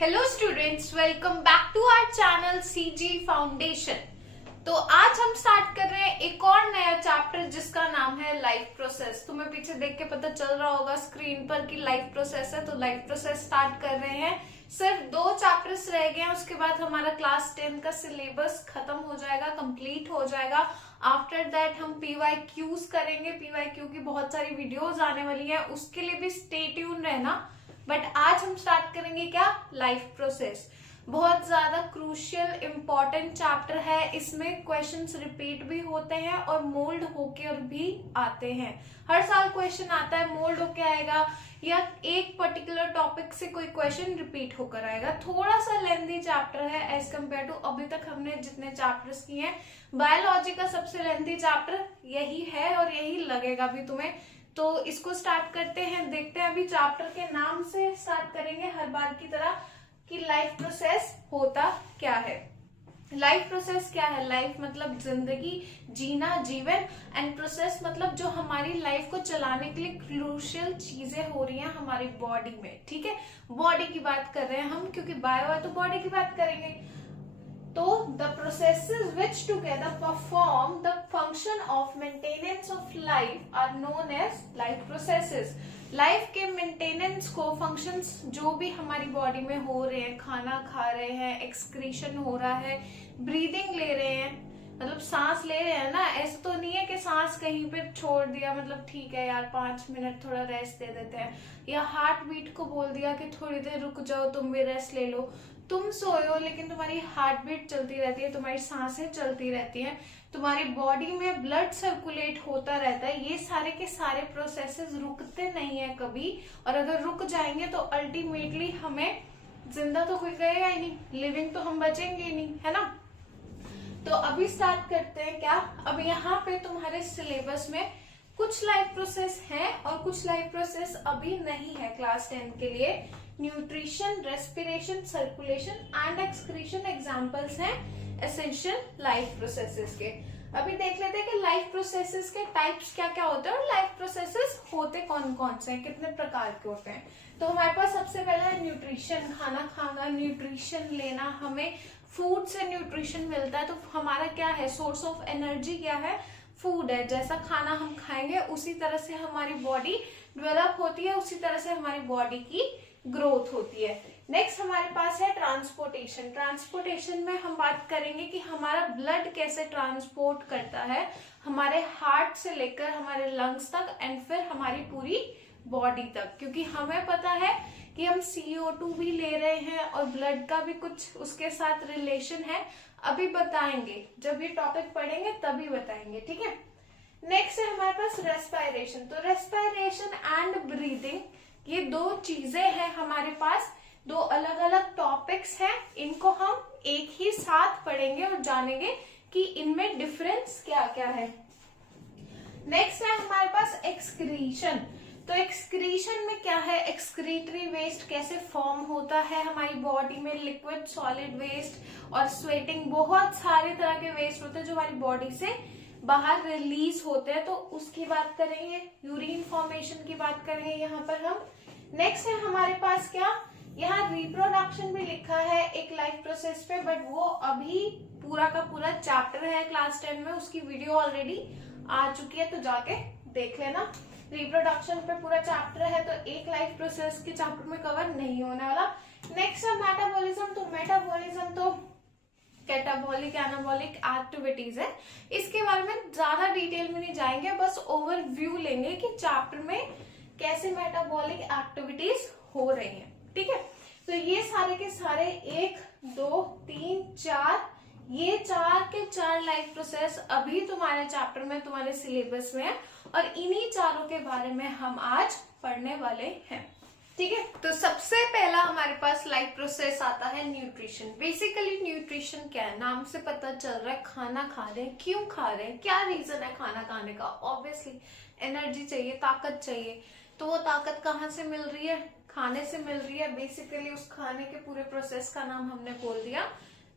Hello students, welcome back to our channel CG foundation. तो आज हम स्टार्ट कर रहे हैं एक और नया चैप्टर जिसका नाम है लाइफ प्रोसेस। तुम्हें पीछे देख के पता चल रहा होगा स्क्रीन पर कि लाइफ प्रोसेस है, तो लाइफ प्रोसेस स्टार्ट कर रहे हैं। सिर्फ 2 चैप्टर्स रह गए हैं, उसके बाद हमारा क्लास 10 का सिलेबस खत्म हो जाएगा, कंप्लीट हो जाएगा। आफ्टर दैट हम PYQs करेंगे। PYQ की बहुत सारी वीडियोस आने वाली हैं, उसके लिए भी स्टे ट्यून रहना। बट आज हम स्टार्ट करेंगे क्या, लाइफ प्रोसेस। बहुत ज्यादा क्रूशियल इंपॉर्टेंट चैप्टर है। इसमें क्वेश्चंस रिपीट भी होते हैं और मोल्ड होकर भी आते हैं। हर साल क्वेश्चन आता है, मोल्ड होके आएगा या एक पर्टिकुलर टॉपिक से कोई क्वेश्चन रिपीट होकर आएगा। थोड़ा सा लेंथी चैप्टर है एज कम्पेयर टू अभी तक हमने जितने चैप्टर्स किए हैं। बायोलॉजी का सबसे लेंथी चैप्टर यही है और यही लगेगा भी तुम्हें। तो इसको स्टार्ट करते हैं, देखते हैं। अभी चैप्टर के नाम से स्टार्ट करेंगे हर बार की तरह कि लाइफ प्रोसेस होता क्या है। लाइफ प्रोसेस क्या है? लाइफ मतलब जिंदगी, जीना, जीवन। एंड प्रोसेस मतलब जो हमारी लाइफ को चलाने के लिए क्रूशियल चीजें हो रही हैं हमारी बॉडी में। ठीक है, बॉडी की बात कर रहे हैं हम, क्योंकि बायो है तो बॉडी की बात करेंगे। तो the processes which together perform the function of maintenance of life are known as life processes। Life के मेंटेनेंस को, फंक्शंस जो भी हमारी बॉडी में हो रहे हैं, खाना खा रहे हैं, एक्सक्रीशन हो रहा है, ब्रीदिंग ले रहे हैं, मतलब सांस ले रहे हैं ना। ऐसा तो नहीं है कि सांस कहीं पे छोड़ दिया, मतलब ठीक है यार 5 मिनट थोड़ा रेस्ट दे देते हैं, या हार्ट बीट को बोल दिया कि थोड़ी देर रुक जाओ, तुम भी रेस्ट ले लो। तुम सोए हो लेकिन तुम्हारी हार्ट बीट चलती रहती है, तुम्हारी सांसें चलती रहती हैं, तुम्हारी बॉडी में ब्लड सर्कुलेट होता रहता है। ये सारे के सारे प्रोसेसेस रुकते नहीं है कभी, और अगर रुक जाएंगे तो अल्टीमेटली हमें जिंदा तो कोई गएगा ही नहीं, लिविंग तो हम बचेंगे ही नहीं, है ना। तो अभी स्टार्ट करते हैं क्या। अब यहाँ पे तुम्हारे सिलेबस में कुछ लाइफ प्रोसेस है और कुछ लाइफ प्रोसेस अभी नहीं है क्लास 10 के लिए। Nutrition, respiration, circulation and excretion examples हैं एसेंशियल लाइफ प्रोसेसेस के। अभी देख लेते हैं कि लाइफ प्रोसेसेस के टाइप्स क्या क्या होते हैं और लाइफ प्रोसेसेस होते कौन कौन से हैं, कितने प्रकार के होते हैं। तो हमारे पास सबसे पहला है न्यूट्रिशन, खाना खाना, न्यूट्रिशन लेना। हमें फूड से न्यूट्रिशन मिलता है, तो हमारा क्या है, सोर्स ऑफ एनर्जी क्या है, फूड है। जैसा खाना हम खाएंगे उसी तरह से हमारी बॉडी डेवलप होती है, उसी तरह से हमारी बॉडी की ग्रोथ होती है। नेक्स्ट हमारे पास है ट्रांसपोर्टेशन। ट्रांसपोर्टेशन में हम बात करेंगे कि हमारा ब्लड कैसे ट्रांसपोर्ट करता है हमारे हार्ट से लेकर हमारे लंग्स तक एंड फिर हमारी पूरी बॉडी तक। क्योंकि हमें पता है कि हम CO2 भी ले रहे हैं और ब्लड का भी कुछ उसके साथ रिलेशन है। अभी बताएंगे, जब ये टॉपिक पढ़ेंगे तभी बताएंगे, ठीक है। नेक्स्ट है हमारे पास रेस्पिरेशन। तो रेस्पिरेशन एंड ब्रीदिंग, ये 2 चीजें हैं हमारे पास, 2 अलग अलग टॉपिक्स हैं। इनको हम एक ही साथ पढ़ेंगे और जानेंगे कि इनमें डिफरेंस क्या क्या है। नेक्स्ट है हमारे पास एक्सक्रीशन। तो एक्सक्रीशन में क्या है, एक्सक्रीटरी वेस्ट कैसे फॉर्म होता है हमारी बॉडी में, लिक्विड, सॉलिड वेस्ट और स्वेटिंग, बहुत सारे तरह के वेस्ट होते हैं जो हमारी बॉडी से बाहर रिलीज होते हैं, तो उसकी बात करेंगे। यूरिन फॉर्मेशन की बात करेंगे यहाँ पर हम। नेक्स्ट है हमारे पास क्या, यहाँ रिप्रोडक्शन भी लिखा है एक लाइफ प्रोसेस पे, बट वो अभी पूरा का पूरा चैप्टर है क्लास 10 में, उसकी वीडियो ऑलरेडी आ चुकी है, तो जाके देख लेना। रिप्रोडक्शन पे पूरा चैप्टर है, तो एक लाइफ प्रोसेस के चैप्टर में कवर नहीं होने वाला। नेक्स्ट है मेटाबॉलिज्म। तो मेटाबॉलिज्म तो कैटाबॉलिक, एनाबॉलिक एक्टिविटीज है। इसके बारे में ज्यादा डिटेल में नहीं जाएंगे, बस ओवरव्यू लेंगे कि चैप्टर में कैसे मेटाबॉलिक एक्टिविटीज हो रही हैं, ठीक है। तो ये सारे के सारे 1 2 3 4, ये 4 के 4 लाइफ प्रोसेस अभी तुम्हारे चैप्टर में, तुम्हारे सिलेबस में है, और इन्हीं चारों के बारे में हम आज पढ़ने वाले हैं, ठीक है। तो सबसे पहला हमारे पास लाइफ प्रोसेस आता है न्यूट्रिशन। बेसिकली न्यूट्रिशन क्या है, नाम से पता चल रहा है, खाना खा रहे हैं, क्यों खा रहे हैं, क्या रीजन है खाना खाने का। ऑब्वियसली एनर्जी चाहिए, ताकत चाहिए। तो वो ताकत कहाँ से मिल रही है, खाने से मिल रही है। बेसिकली उस खाने के पूरे प्रोसेस का नाम हमने बोल दिया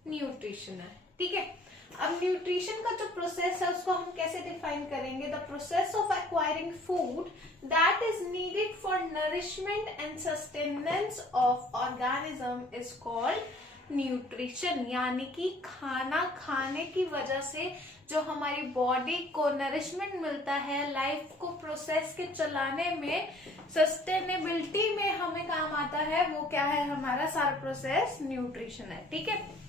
न्यूट्रिशन है, ठीक है। अब न्यूट्रिशन का जो प्रोसेस है उसको हम कैसे डिफाइन करेंगे? The process of acquiring food that is needed for nourishment and sustenance of organism is called nutrition. यानी कि खाना खाने की वजह से जो हमारी बॉडी को नरिशमेंट मिलता है, लाइफ को प्रोसेस के चलाने में, सस्टेनेबिलिटी में हमें काम आता है, वो क्या है? हमारा सारा प्रोसेस न्यूट्रिशन है। ठीक है।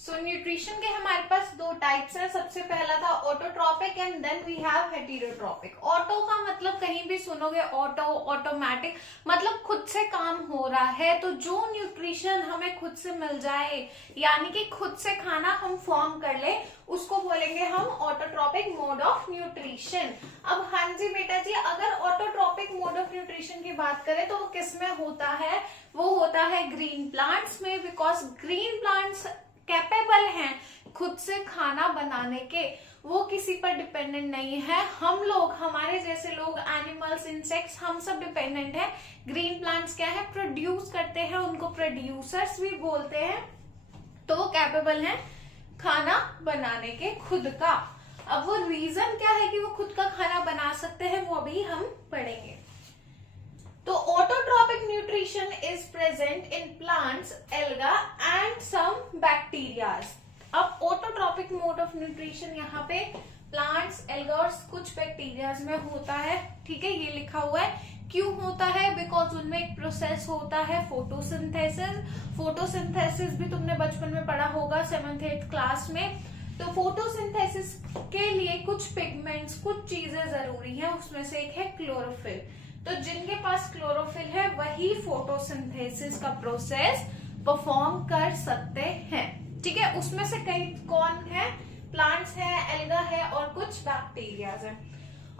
सो न्यूट्रिशन के हमारे पास दो टाइप्स हैं। सबसे पहला था autotrophic and then we have heterotrophic. Auto का मतलब कहीं भी सुनोगे ऑटो, ऑटोमेटिक, मतलब खुद से काम हो रहा है। तो जो न्यूट्रिशन हमें खुद से मिल जाए, यानी कि खुद से खाना हम फॉर्म कर ले, उसको बोलेंगे हम ऑटोट्रॉपिक मोड ऑफ न्यूट्रिशन। अब हाँ जी बेटा जी, अगर ऑटोट्रॉपिक मोड ऑफ न्यूट्रिशन की बात करें तो वो किस में होता है? वो होता है ग्रीन प्लांट्स में, बिकॉज ग्रीन प्लांट्स कैपेबल हैं खुद से खाना बनाने के, वो किसी पर डिपेंडेंट नहीं है। हम लोग, हमारे जैसे लोग, एनिमल्स, इंसेक्ट्स, हम सब डिपेंडेंट हैं। ग्रीन प्लांट्स क्या है? प्रोड्यूस करते हैं, उनको प्रोड्यूसर्स भी बोलते हैं। तो वो कैपेबल हैं खाना बनाने के खुद का। अब वो रीजन क्या है कि वो खुद का खाना बना सकते हैं, वो अभी हम पढ़ेंगे। तो autotrophic nutrition is present in plants, alga and some bacterias. अब ऑटोट्रॉपिक मोड ऑफ न्यूट्रिशन यहाँ पे प्लांट्स, एल्गा और कुछ बैक्टीरियाज में होता है। ठीक है, ये लिखा हुआ है। क्यों होता है? बिकॉज उनमें एक प्रोसेस होता है फोटोसिंथेसिस। फोटोसिंथेसिस भी तुमने बचपन में पढ़ा होगा 7th 8th क्लास में। तो फोटोसिंथेसिस के लिए कुछ पिगमेंट्स, कुछ चीजें जरूरी हैं, उसमें से एक है क्लोरोफिल। तो जिनके पास क्लोरोफिल है वही फोटोसिंथेसिस का प्रोसेस परफॉर्म कर सकते हैं। ठीक है, उसमें से कई कौन है? प्लांट्स है, एल्गा है और कुछ बैक्टीरियाज है।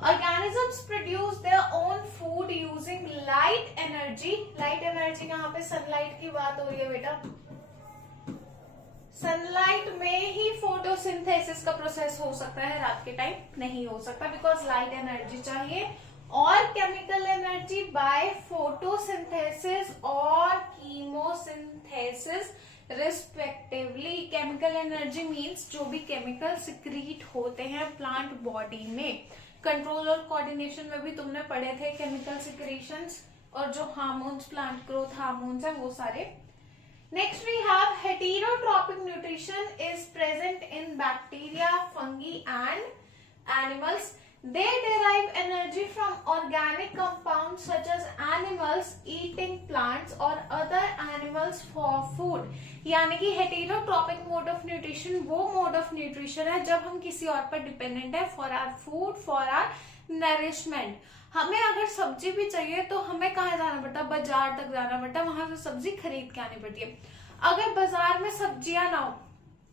Organisms produce their own food using light energy. Light energy, यहाँ पे सनलाइट की बात हो रही है बेटा। सनलाइट में ही फोटोसिंथेसिस का प्रोसेस हो सकता है, रात के टाइम नहीं हो सकता, बिकॉज लाइट एनर्जी चाहिए। और केमिकल एनर्जी बाय फोटोसिंथेसिस और chemosynthesis respectively. Chemical energy means जो भी केमिकल सिक्रीट होते हैं प्लांट बॉडी में। कंट्रोल और कोऑर्डिनेशन में भी तुमने पढ़े थे केमिकल सिक्रीशंस, और जो हार्मोन्स, प्लांट ग्रोथ हार्मोन्स है, वो सारे। Next we have heterotropic nutrition is present in bacteria, fungi and animals. They derive energy from organic compounds such as animals eating plants or other animals for food. यानी कि heterotropic mode of nutrition वो mode of nutrition है जब हम किसी और पर dependent है for our food, for our nourishment. हमें अगर सब्जी भी चाहिए तो हमें कहाँ जाना पड़ता है? बाजार तक जाना पड़ता है, वहां से सब्जी खरीद के आनी पड़ती है। अगर बाजार में सब्जियां ना हो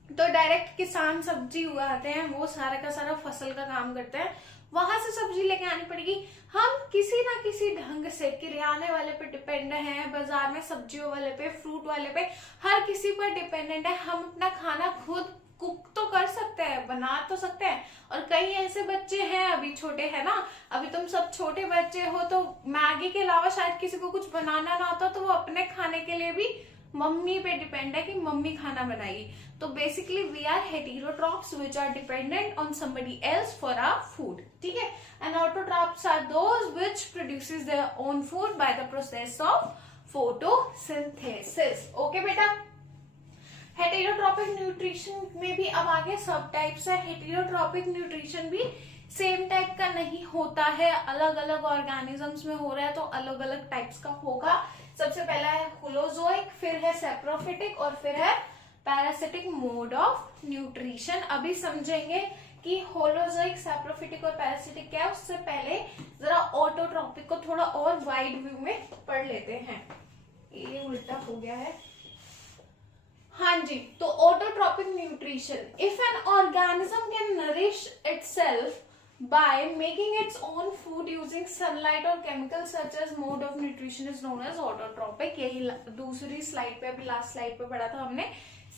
तो डायरेक्ट किसान सब्जी उगाते हैं, वो सारा का सारा फसल का काम करते हैं, वहां से सब्जी लेके आनी पड़ेगी। हम किसी ना किसी ढंग से किराने वाले पे डिपेंड हैं, बाजार में सब्जियों वाले पे, फ्रूट वाले पे, हर किसी पर डिपेंडेंट है। हम अपना खाना खुद कुक तो कर सकते हैं, बना तो सकते हैं। और कई ऐसे बच्चे हैं, अभी छोटे हैं ना, अभी तुम सब छोटे बच्चे हो, तो मैगी के अलावा शायद किसी को कुछ बनाना ना आता, तो वो अपने खाने के लिए भी मम्मी पे डिपेंड है कि मम्मी खाना बनाएगी। तो basically we are heterotrophs which are dependent on somebody else for our food. ठीक है, and autotrophs are those which produces their own food by the process of photosynthesis. Okay बेटा। Heterotrophic nutrition में भी अब आगे सब टाइप्स है। Heterotrophic nutrition भी सेम टाइप का नहीं होता है, अलग अलग ऑर्गेनिजम्स में हो रहा है तो अलग अलग टाइप्स का होगा। सबसे पहला है होलोजोइक, फिर है सेप्रोफिटिक और फिर है पैरासिटिक मोड ऑफ न्यूट्रिशन। अभी समझेंगे कि होलोजोइक, सेप्रोफिटिक और पैरासिटिक क्या है। उससे पहले जरा ऑटोट्रॉपिक को थोड़ा और वाइड व्यू में पढ़ लेते हैं। ये उल्टा हो गया है। हाँ जी, तो autotrophic nutrition, if an organism can nourish itself by making its own food using sunlight or chemicals such as mode of nutrition is known as autotrophic। यही दूसरी स्लाइड पे, अभी लास्ट स्लाइड पे पढ़ा था हमने,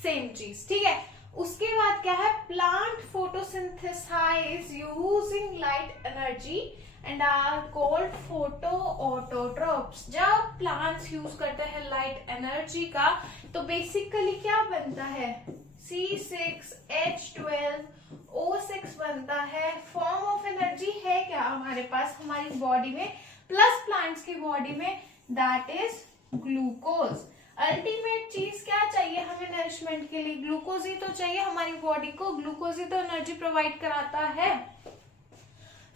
सेम चीज। ठीक है, उसके बाद क्या है? Plant photosynthesize using light energy and are called photoautotrophs. जब प्लांट्स यूज करते हैं लाइट एनर्जी का तो बेसिकली क्या बनता है, C6H12O6 बनता है। फॉर्म ऑफ एनर्जी है क्या हमारे पास हमारी बॉडी में प्लस प्लांट्स की बॉडी में, दैट इज ग्लूकोज। अल्टीमेट चीज क्या चाहिए हमें नरिशमेंट के लिए, ग्लूकोज ही तो चाहिए हमारी बॉडी को, ग्लूकोज ही तो एनर्जी प्रोवाइड कराता है।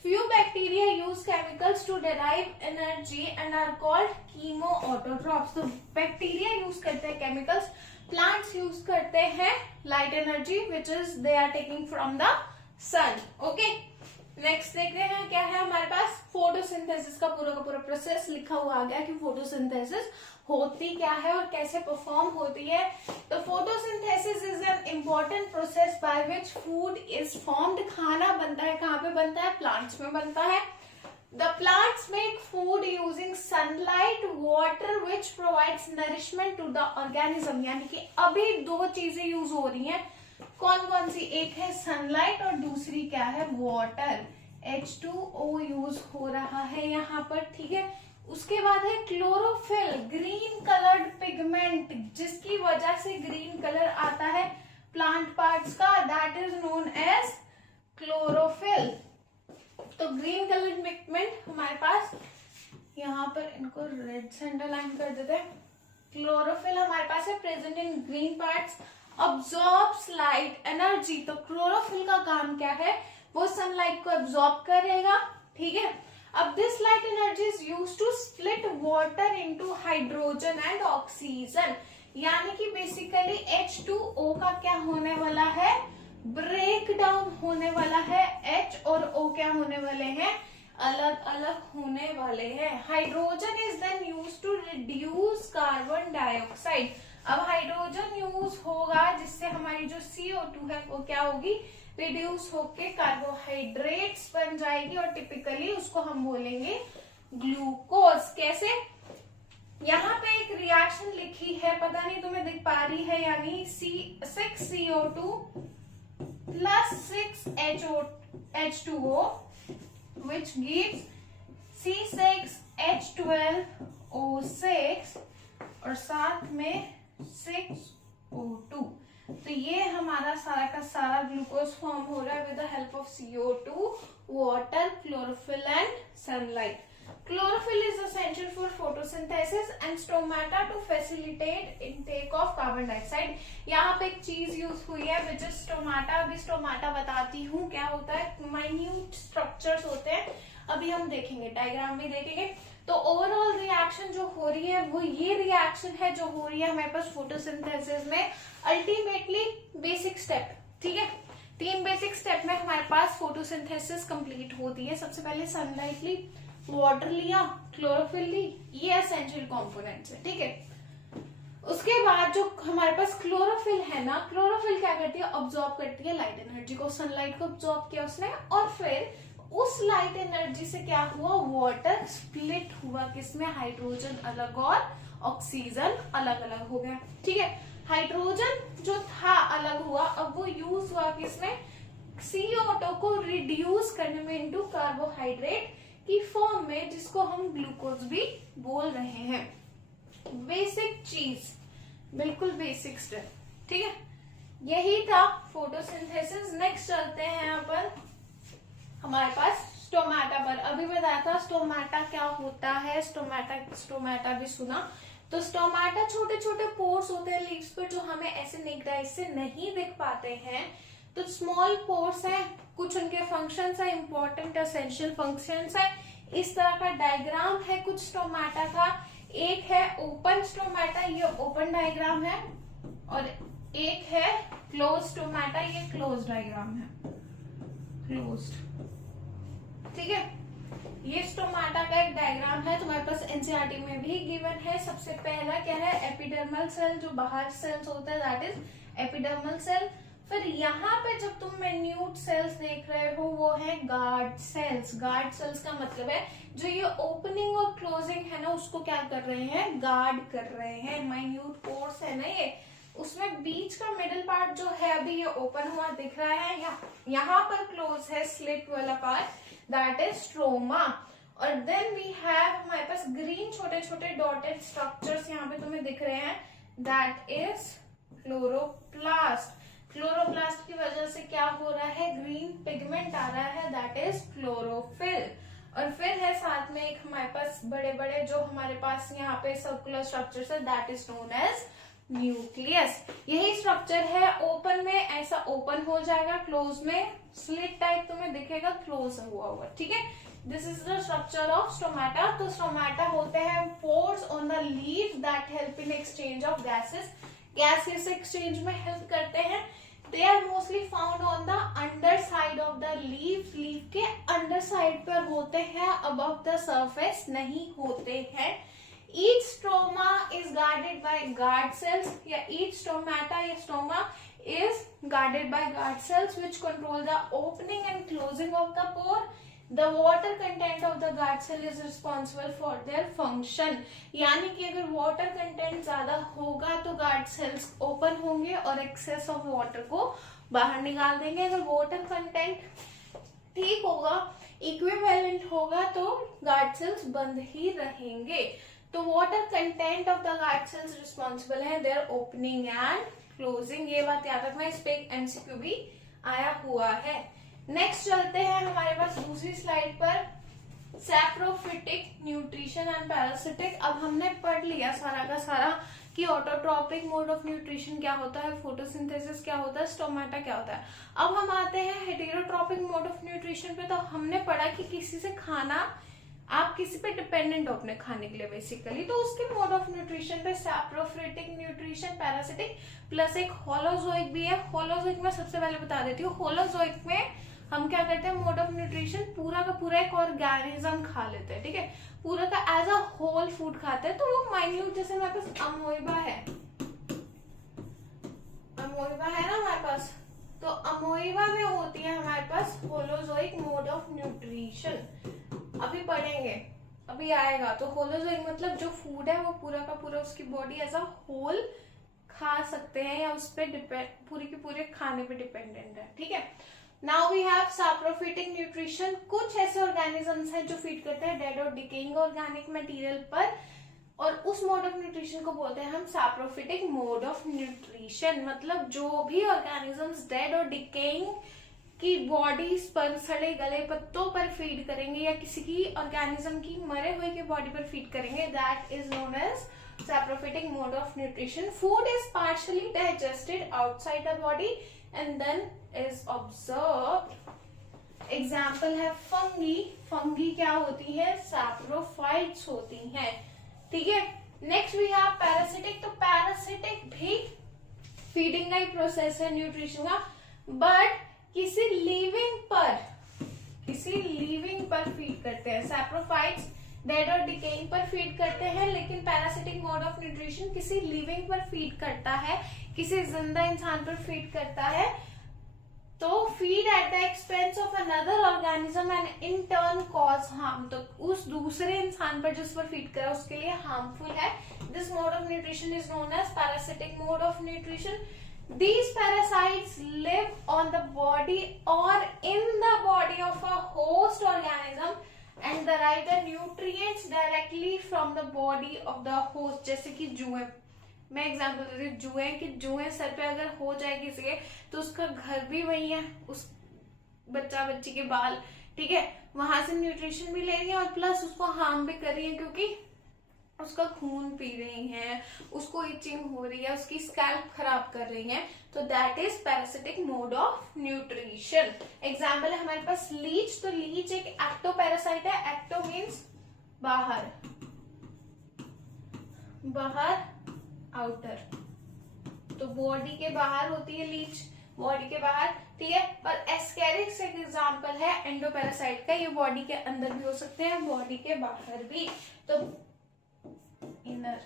Few bacteria use chemicals to derive energy and are called chemoautotrophs। तो बैक्टीरिया यूज करते हैं केमिकल्स, प्लांट्स यूज करते हैं light energy which is they are taking from the sun. Okay, next देखते हैं क्या है हमारे पास, फोटोसिंथेसिस का पूरा प्रोसेस लिखा हुआ आ गया कि फोटोसिंथेसिस होती क्या है और कैसे परफॉर्म होती है। तो photosynthesis is an important process by which food is formed. खाना बनता है, कहाँ पे बनता है, प्लांट्स में बनता है। The plants make food using sunlight water which provides nourishment to the organism. यानी कि अभी दो चीजें यूज हो रही हैं, कौन कौन सी, एक है सनलाइट और दूसरी क्या है, वाटर, H2O यूज हो रहा है यहाँ पर, ठीक है। उसके बाद है क्लोरोफिल, ग्रीन कलर्ड पिगमेंट, जिसकी वजह से ग्रीन कलर आता है प्लांट पार्ट्स का, that is known as chlorophyll. तो ग्रीन कलर्ड पिगमेंट हमारे पास, यहाँ पर इनको रेड से अंडरलाइन कर देते हैं। क्लोरोफिल हमारे पास है present in green parts, absorbs light energy. तो क्लोरोफिल का काम क्या है, वो सनलाइट को एब्सॉर्ब करेगा, ठीक है। अब this light energy is used to split water into hydrogen and oxygen. यानी कि बेसिकली H2O का क्या होने वाला है, ब्रेक डाउन होने वाला है, H और O क्या होने वाले हैं, अलग अलग होने वाले हैं। Hydrogen is then used to reduce carbon dioxide. अब हाइड्रोजन यूज होगा जिससे हमारी जो CO2 है वो क्या होगी, रिड्यूस होके कार्बोहाइड्रेट्स बन जाएगी और टिपिकली उसको हम बोलेंगे ग्लूकोज। कैसे, यहाँ पे एक रिएक्शन लिखी है, पता नहीं तुम्हें दिख पा रही है, यानी 6CO2 plus 6H2O which gives C6H12O6 और साथ में 6O2। तो ये हमारा सारा का सारा ग्लूकोज फॉर्म हो रहा है with the help of CO2, water, chlorophyll and sunlight. Chlorophyll is essential for photosynthesis and stomata to facilitate intake of carbon dioxide। यहाँ पे एक चीज यूज हुई है विच इज स्टोमाटा। अभी स्टोमाटा बताती हूँ क्या होता है, माइन्यूट स्ट्रक्चर्स होते हैं, अभी हम देखेंगे, डायग्राम में देखेंगे। तो ओवरऑल रिएक्शन जो हो रही है वो ये रिएक्शन है जो हो रही है हमारे पास फोटोसिंथेसिस में। अल्टीमेटली बेसिक स्टेप, ठीक है, 3 बेसिक स्टेप में हमारे पास फोटोसिंथेसिस कंप्लीट होती है। सबसे पहले सनलाइट ली, वाटर लिया, क्लोरोफिल ली, ये एसेंशियल कंपोनेंट्स है, ठीक है। उसके बाद जो हमारे पास क्लोरोफिल है ना, क्लोरोफिल क्या करती है, ऑब्जॉर्ब करती है लाइट एनर्जी को, सनलाइट को ऑब्जॉर्ब किया उसने, और फिर उस लाइट एनर्जी से क्या हुआ, वाटर स्प्लिट हुआ, किसमें, हाइड्रोजन अलग और ऑक्सीजन अलग अलग हो गया, ठीक है। हाइड्रोजन जो था अलग हुआ, अब वो यूज हुआ किसमें, CO2 को रिड्यूस करने में इनटू कार्बोहाइड्रेट की फॉर्म में, जिसको हम ग्लूकोज भी बोल रहे हैं। बेसिक चीज, बिल्कुल बेसिक स्टेप, ठीक है, यही था फोटोसिंथेसिस। नेक्स्ट चलते हैं यहाँ पर हमारे पास स्टोमाटा पर। अभी बताया था स्टोमाटा क्या होता है, स्टोमाटा भी सुना। तो स्टोमाटा छोटे छोटे पोर्स होते हैं लीव्स पर जो हमें ऐसे नेक्ड आई से नहीं दिख पाते हैं। तो स्मॉल पोर्स है, कुछ उनके फंक्शंस है, इंपॉर्टेंट एसेंशियल फंक्शंस है। इस तरह का डायग्राम है कुछ स्टोमाटा का। एक है ओपन स्टोमाटा, ये ओपन डायग्राम है, और एक है क्लोज स्टोमाटा, ये क्लोज डायग्राम है, क्लोज्ड, ठीक है। ये स्टोमाटा का एक डायग्राम है, तुम्हारे पास एनसीईआरटी में भी गिवन है। सबसे पहला क्या है, एपिडर्मल सेल, जो बाहर सेल्स होते हैं, दैट इज एपिडर्मल सेल। फिर यहाँ पे जब तुम मिन्यूट सेल्स देख रहे हो वो है गार्ड सेल्स। गार्ड सेल्स का मतलब है जो ये ओपनिंग और क्लोजिंग है ना, उसको क्या कर रहे हैं, गार्ड कर रहे हैं। माइन्यूट पोर्स है ना ये, उसमें बीच का मिडिल पार्ट जो है अभी ये ओपन हुआ दिख रहा है, यहाँ पर क्लोज है स्लिट वाला पार्ट, दैट इज स्ट्रोमा। और देन वी हैव हमारे पास ग्रीन छोटे छोटे डॉटेड स्ट्रक्चर्स यहाँ पे तुम्हें दिख रहे हैं, दैट इज क्लोरोप्लास्ट। क्लोरोप्लास्ट की वजह से क्या हो रहा है, ग्रीन पिगमेंट आ रहा है, दैट इज क्लोरोफिल। और फिर है साथ में एक हमारे पास बड़े बड़े जो हमारे पास यहाँ पे सर्कुलर स्ट्रक्चर्स है, that is known as nucleus. यही स्ट्रक्चर है, ओपन में ऐसा ओपन हो जाएगा, क्लोज में स्लिट टाइप तुम्हें दिखेगा, क्लोज हुआ हुआ, ठीक है। This is the structure of stomata. तो स्टोमेटा होते हैं pores on the leaves that help in exchange of gases, gases exchange में हेल्प करते हैं। They are mostly found on the underside of the leaf, leaf के under side पर होते हैं, above the surface नहीं होते हैं। Each stroma is guarded by guard cells, या each stomata या stoma is guarded by guard cells which control the opening and closing of the pore. The water content of the guard cell is responsible for their function. यानी कि अगर water content ज्यादा होगा तो guard cells open होंगे और access of water को बाहर निकाल देंगे। अगर वाटर कंटेंट ठीक होगा, इक्विवेलेंट होगा, तो गार्ड सेल्स बंद ही रहेंगे। तो water content of the guard cells responsible है देयर ओपनिंग एंड क्लोजिंग। ये बात याद रखना, इस पे एक एमसीक्यू भी आया हुआ है। नेक्स्ट चलते हैं हमारे पास दूसरी स्लाइड पर, सैप्रोफिटिक न्यूट्रिशन एंड पैरासिटिक। अब हमने पढ़ लिया सारा का सारा कि ऑटोट्रॉपिक मोड ऑफ न्यूट्रिशन क्या होता है, फोटोसिंथेसिस क्या होता है, स्टोमेटा क्या होता है। अब हम आते हैं हेटेरोट्रॉपिक मोड ऑफ न्यूट्रिशन पे। तो हमने पढ़ा कि किसी से खाना, आप किसी पे डिपेंडेंट हो अपने खाने के लिए बेसिकली, तो उसके मोड ऑफ न्यूट्रिशन पे सैप्रोफिटिक न्यूट्रिशन, पैरासिटिक, प्लस एक होलोजोइक भी है। होलोजोइक में सबसे पहले बता देती हूँ, होलोजोइक में हम क्या करते हैं, मोड ऑफ न्यूट्रिशन पूरा का पूरा एक ऑर्गेनिज्म खा लेते हैं, ठीक है, पूरा का एज अ होल फूड खाते हैं। तो वो माइन्यूट, जैसे हमारे पास अमोइबा है, अमोइबा है ना हमारे पास, तो अमोइबा में होती है हमारे पास होलोजोइक मोड ऑफ न्यूट्रिशन। अभी पढ़ेंगे, अभी आएगा। तो होलोजोइक मतलब जो फूड है वो पूरा का पूरा उसकी बॉडी एज अ होल खा सकते हैं, या उस पर पूरे के पूरे खाने पे डिपेंडेंट है, ठीक है। Now we have saprophytic nutrition. कुछ ऐसे ऑर्गेनिजम्स हैं जो फीड करते हैं डेड और डिकेइंग ऑर्गेनिक मटेरियल पर, और उस मोड ऑफ न्यूट्रिशन को बोलते हैं हम सैप्रोफिटिक मोड ऑफ न्यूट्रिशन। मतलब जो भी ऑर्गेनिजम्स डेड और डिकेइंग की बॉडीज पर, सड़े गले पत्तों पर फीड करेंगे, या किसी की ऑर्गेनिज्म की मरे हुए की बॉडी पर फीड करेंगे, that is known as saprophytic mode of nutrition. Food is partially digested outside the body and then is absorbed. Example है fungi. Fungi क्या होती है, saprophytes होती हैं, ठीक है। Next we have parasitic. तो parasitic भी फीडिंग का ही प्रोसेस है न्यूट्रिशन का, बट किसी लिविंग पर फीड करते हैं। सैप्रोफाइट्स डेड और डिकेइंग पर फीड करते हैं, लेकिन पैरासिटिक मोड ऑफ न्यूट्रिशन किसी लिविंग पर फीड करता है, किसी जिंदा इंसान पर फीड करता है। तो feed at the expense of another organism and in turn cause harm. तो उस दूसरे इंसान पर जिस पर फीड करा उसके लिए हार्मफुल है। This mode of nutrition is known as parasitic mode of nutrition. These parasites live on the body or in the body of a host organism and derive the nutrients directly from the body of the host. जैसे कि जुएं, मैं example दे रही हूँ, जुएं कि जुएं sir पे अगर हो जाए किसी के, तो उसका घर भी वही है, उस बच्चा बच्ची के बाल, ठीक है, वहां से न्यूट्रिशन भी ले रही है और प्लस उसको हार्म भी कर रही है, क्योंकि उसका खून पी रही हैं, उसको इचिंग हो रही है, उसकी स्कैल्प खराब कर रही हैं। तो that is parasitic mode of nutrition. Example है हमारे पास लीच। तो लीच एक एक्टो पैरासाइट है। एक्टो मीन्स बाहर, बाहर, आउटर, तो बॉडी के बाहर होती है लीच, बॉडी के बाहर, ठीक है। और एस्केरिक्स एक एग्जाम्पल है एंडो पैरासाइट का, ये बॉडी के अंदर भी हो सकते हैं, बॉडी के बाहर भी। तो इनर,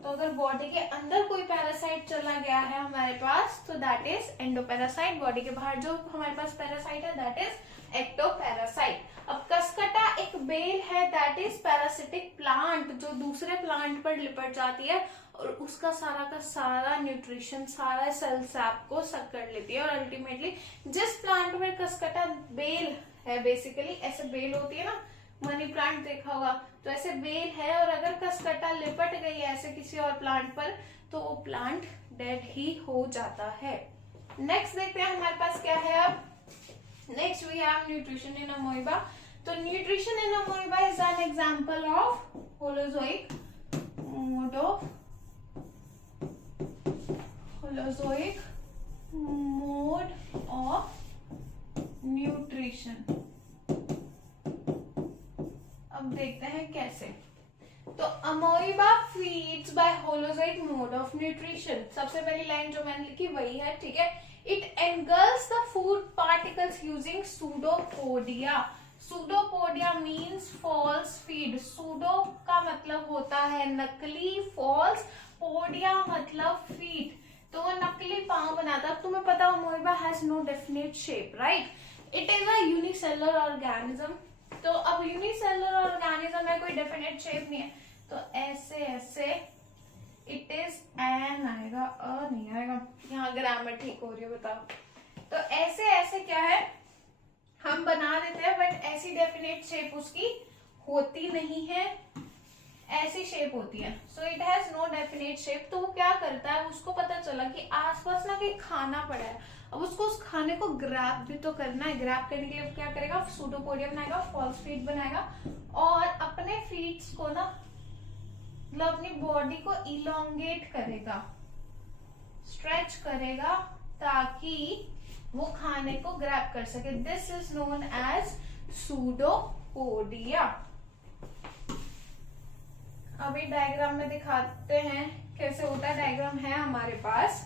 तो अगर बॉडी के अंदर कोई पैरासाइट चला गया है हमारे पास, तो दैट इज एंडोपैरासाइट। बॉडी के बाहर जो हमारे पास पैरासाइट है दैट इज एक्टोपैरासाइट। अब कसकटा एक बेल है, दैट इज पैरासिटिक प्लांट, जो दूसरे प्लांट पर लिपट जाती है और उसका सारा का सारा न्यूट्रिशन, सारा सेल सैप को सक कर लेती है, और अल्टीमेटली जिस प्लांट में कसकटा बेल है बेसिकली, ऐसे बेल होती है ना, मनी प्लांट देखा होगा, तो ऐसे बेल है और अगर कसकटा लिपट गई ऐसे किसी और प्लांट पर तो वो प्लांट डेड ही हो जाता है। नेक्स्ट देखते हैं हमारे पास क्या है। अब next we have nutrition in amoeba. तो nutrition in amoeba is an example of holozoic mode of nutrition. अब देखते हैं कैसे। तो amoeba feeds by holozoic mode of nutrition. सबसे पहली लाइन जो मैंने लिखी वही है, ठीक है। It engulfs the food particles using pseudopodia. Pseudopodia means false feed. Pseudo का मतलब होता है नकली, फॉल्स, पोडिया मतलब फीड, तो वो नकली पांव बनाता है। तुम्हें पता amoeba has no definite shape, right. It is a unicellular organism. तो अब यूनिसेलुलर ऑर्गेनिज्म है, कोई डेफिनेट शेप नहीं है, तो ऐसे ऐसे इट इज एन आएगा, अ नहीं आएगा। यहाँ ग्रामर ठीक हो रही है, बताओ। तो ऐसे ऐसे क्या है, हम बना देते हैं, बट ऐसी डेफिनेट शेप उसकी होती नहीं है, ऐसी शेप होती है। So it has no definite shape. तो वो क्या करता है, उसको पता चला कि आसपास ना कहीं खाना पड़ा है, अब उसको उस खाने को ग्रैब भी तो करना है। ग्रैब करने के लिए क्या करेगा, सूडोपोडिया बनाएगा, फॉल्स फीड बनाएगा और अपने फीड्स को ना, मतलब अपनी बॉडी को इलोंगेट करेगा, स्ट्रेच करेगा, ताकि वो खाने को ग्रैब कर सके। This is known as pseudopodia. अभी डायग्राम में दिखाते हैं कैसे होता है। डायग्राम है हमारे पास।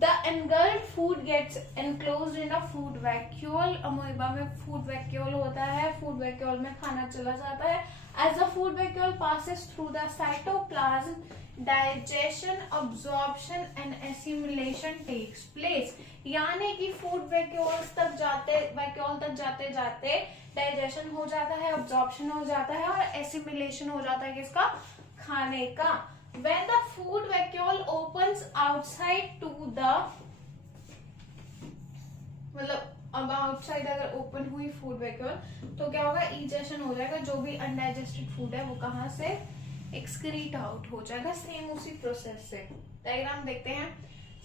The engulfed food gets enclosed in a food vacuole। अमोइबा में फूड वैक्यूल होता है, फूड वैक्यूल में खाना चला जाता है। As the food vacuole passes through the cytoplasm, digestion, absorption and assimilation takes place। यानी कि फूड वैक्यूल तक जाते जाते डाइजेशन हो जाता है, अब्जॉर्प्शन हो जाता है और एसिमिलेशन हो जाता है किसका, खाने का। When the food vacuole opens outside to the, मतलब अब आउटसाइड अगर ओपन हुई फूड वैक्यूल तो क्या होगा, इजेशन हो जाएगा, जो भी अनडाइजेस्टेड फूड है वो कहाँ से एक्सक्रीट आउट हो जाएगा। सेम उसी प्रोसेस से। डायग्राम देखते हैं।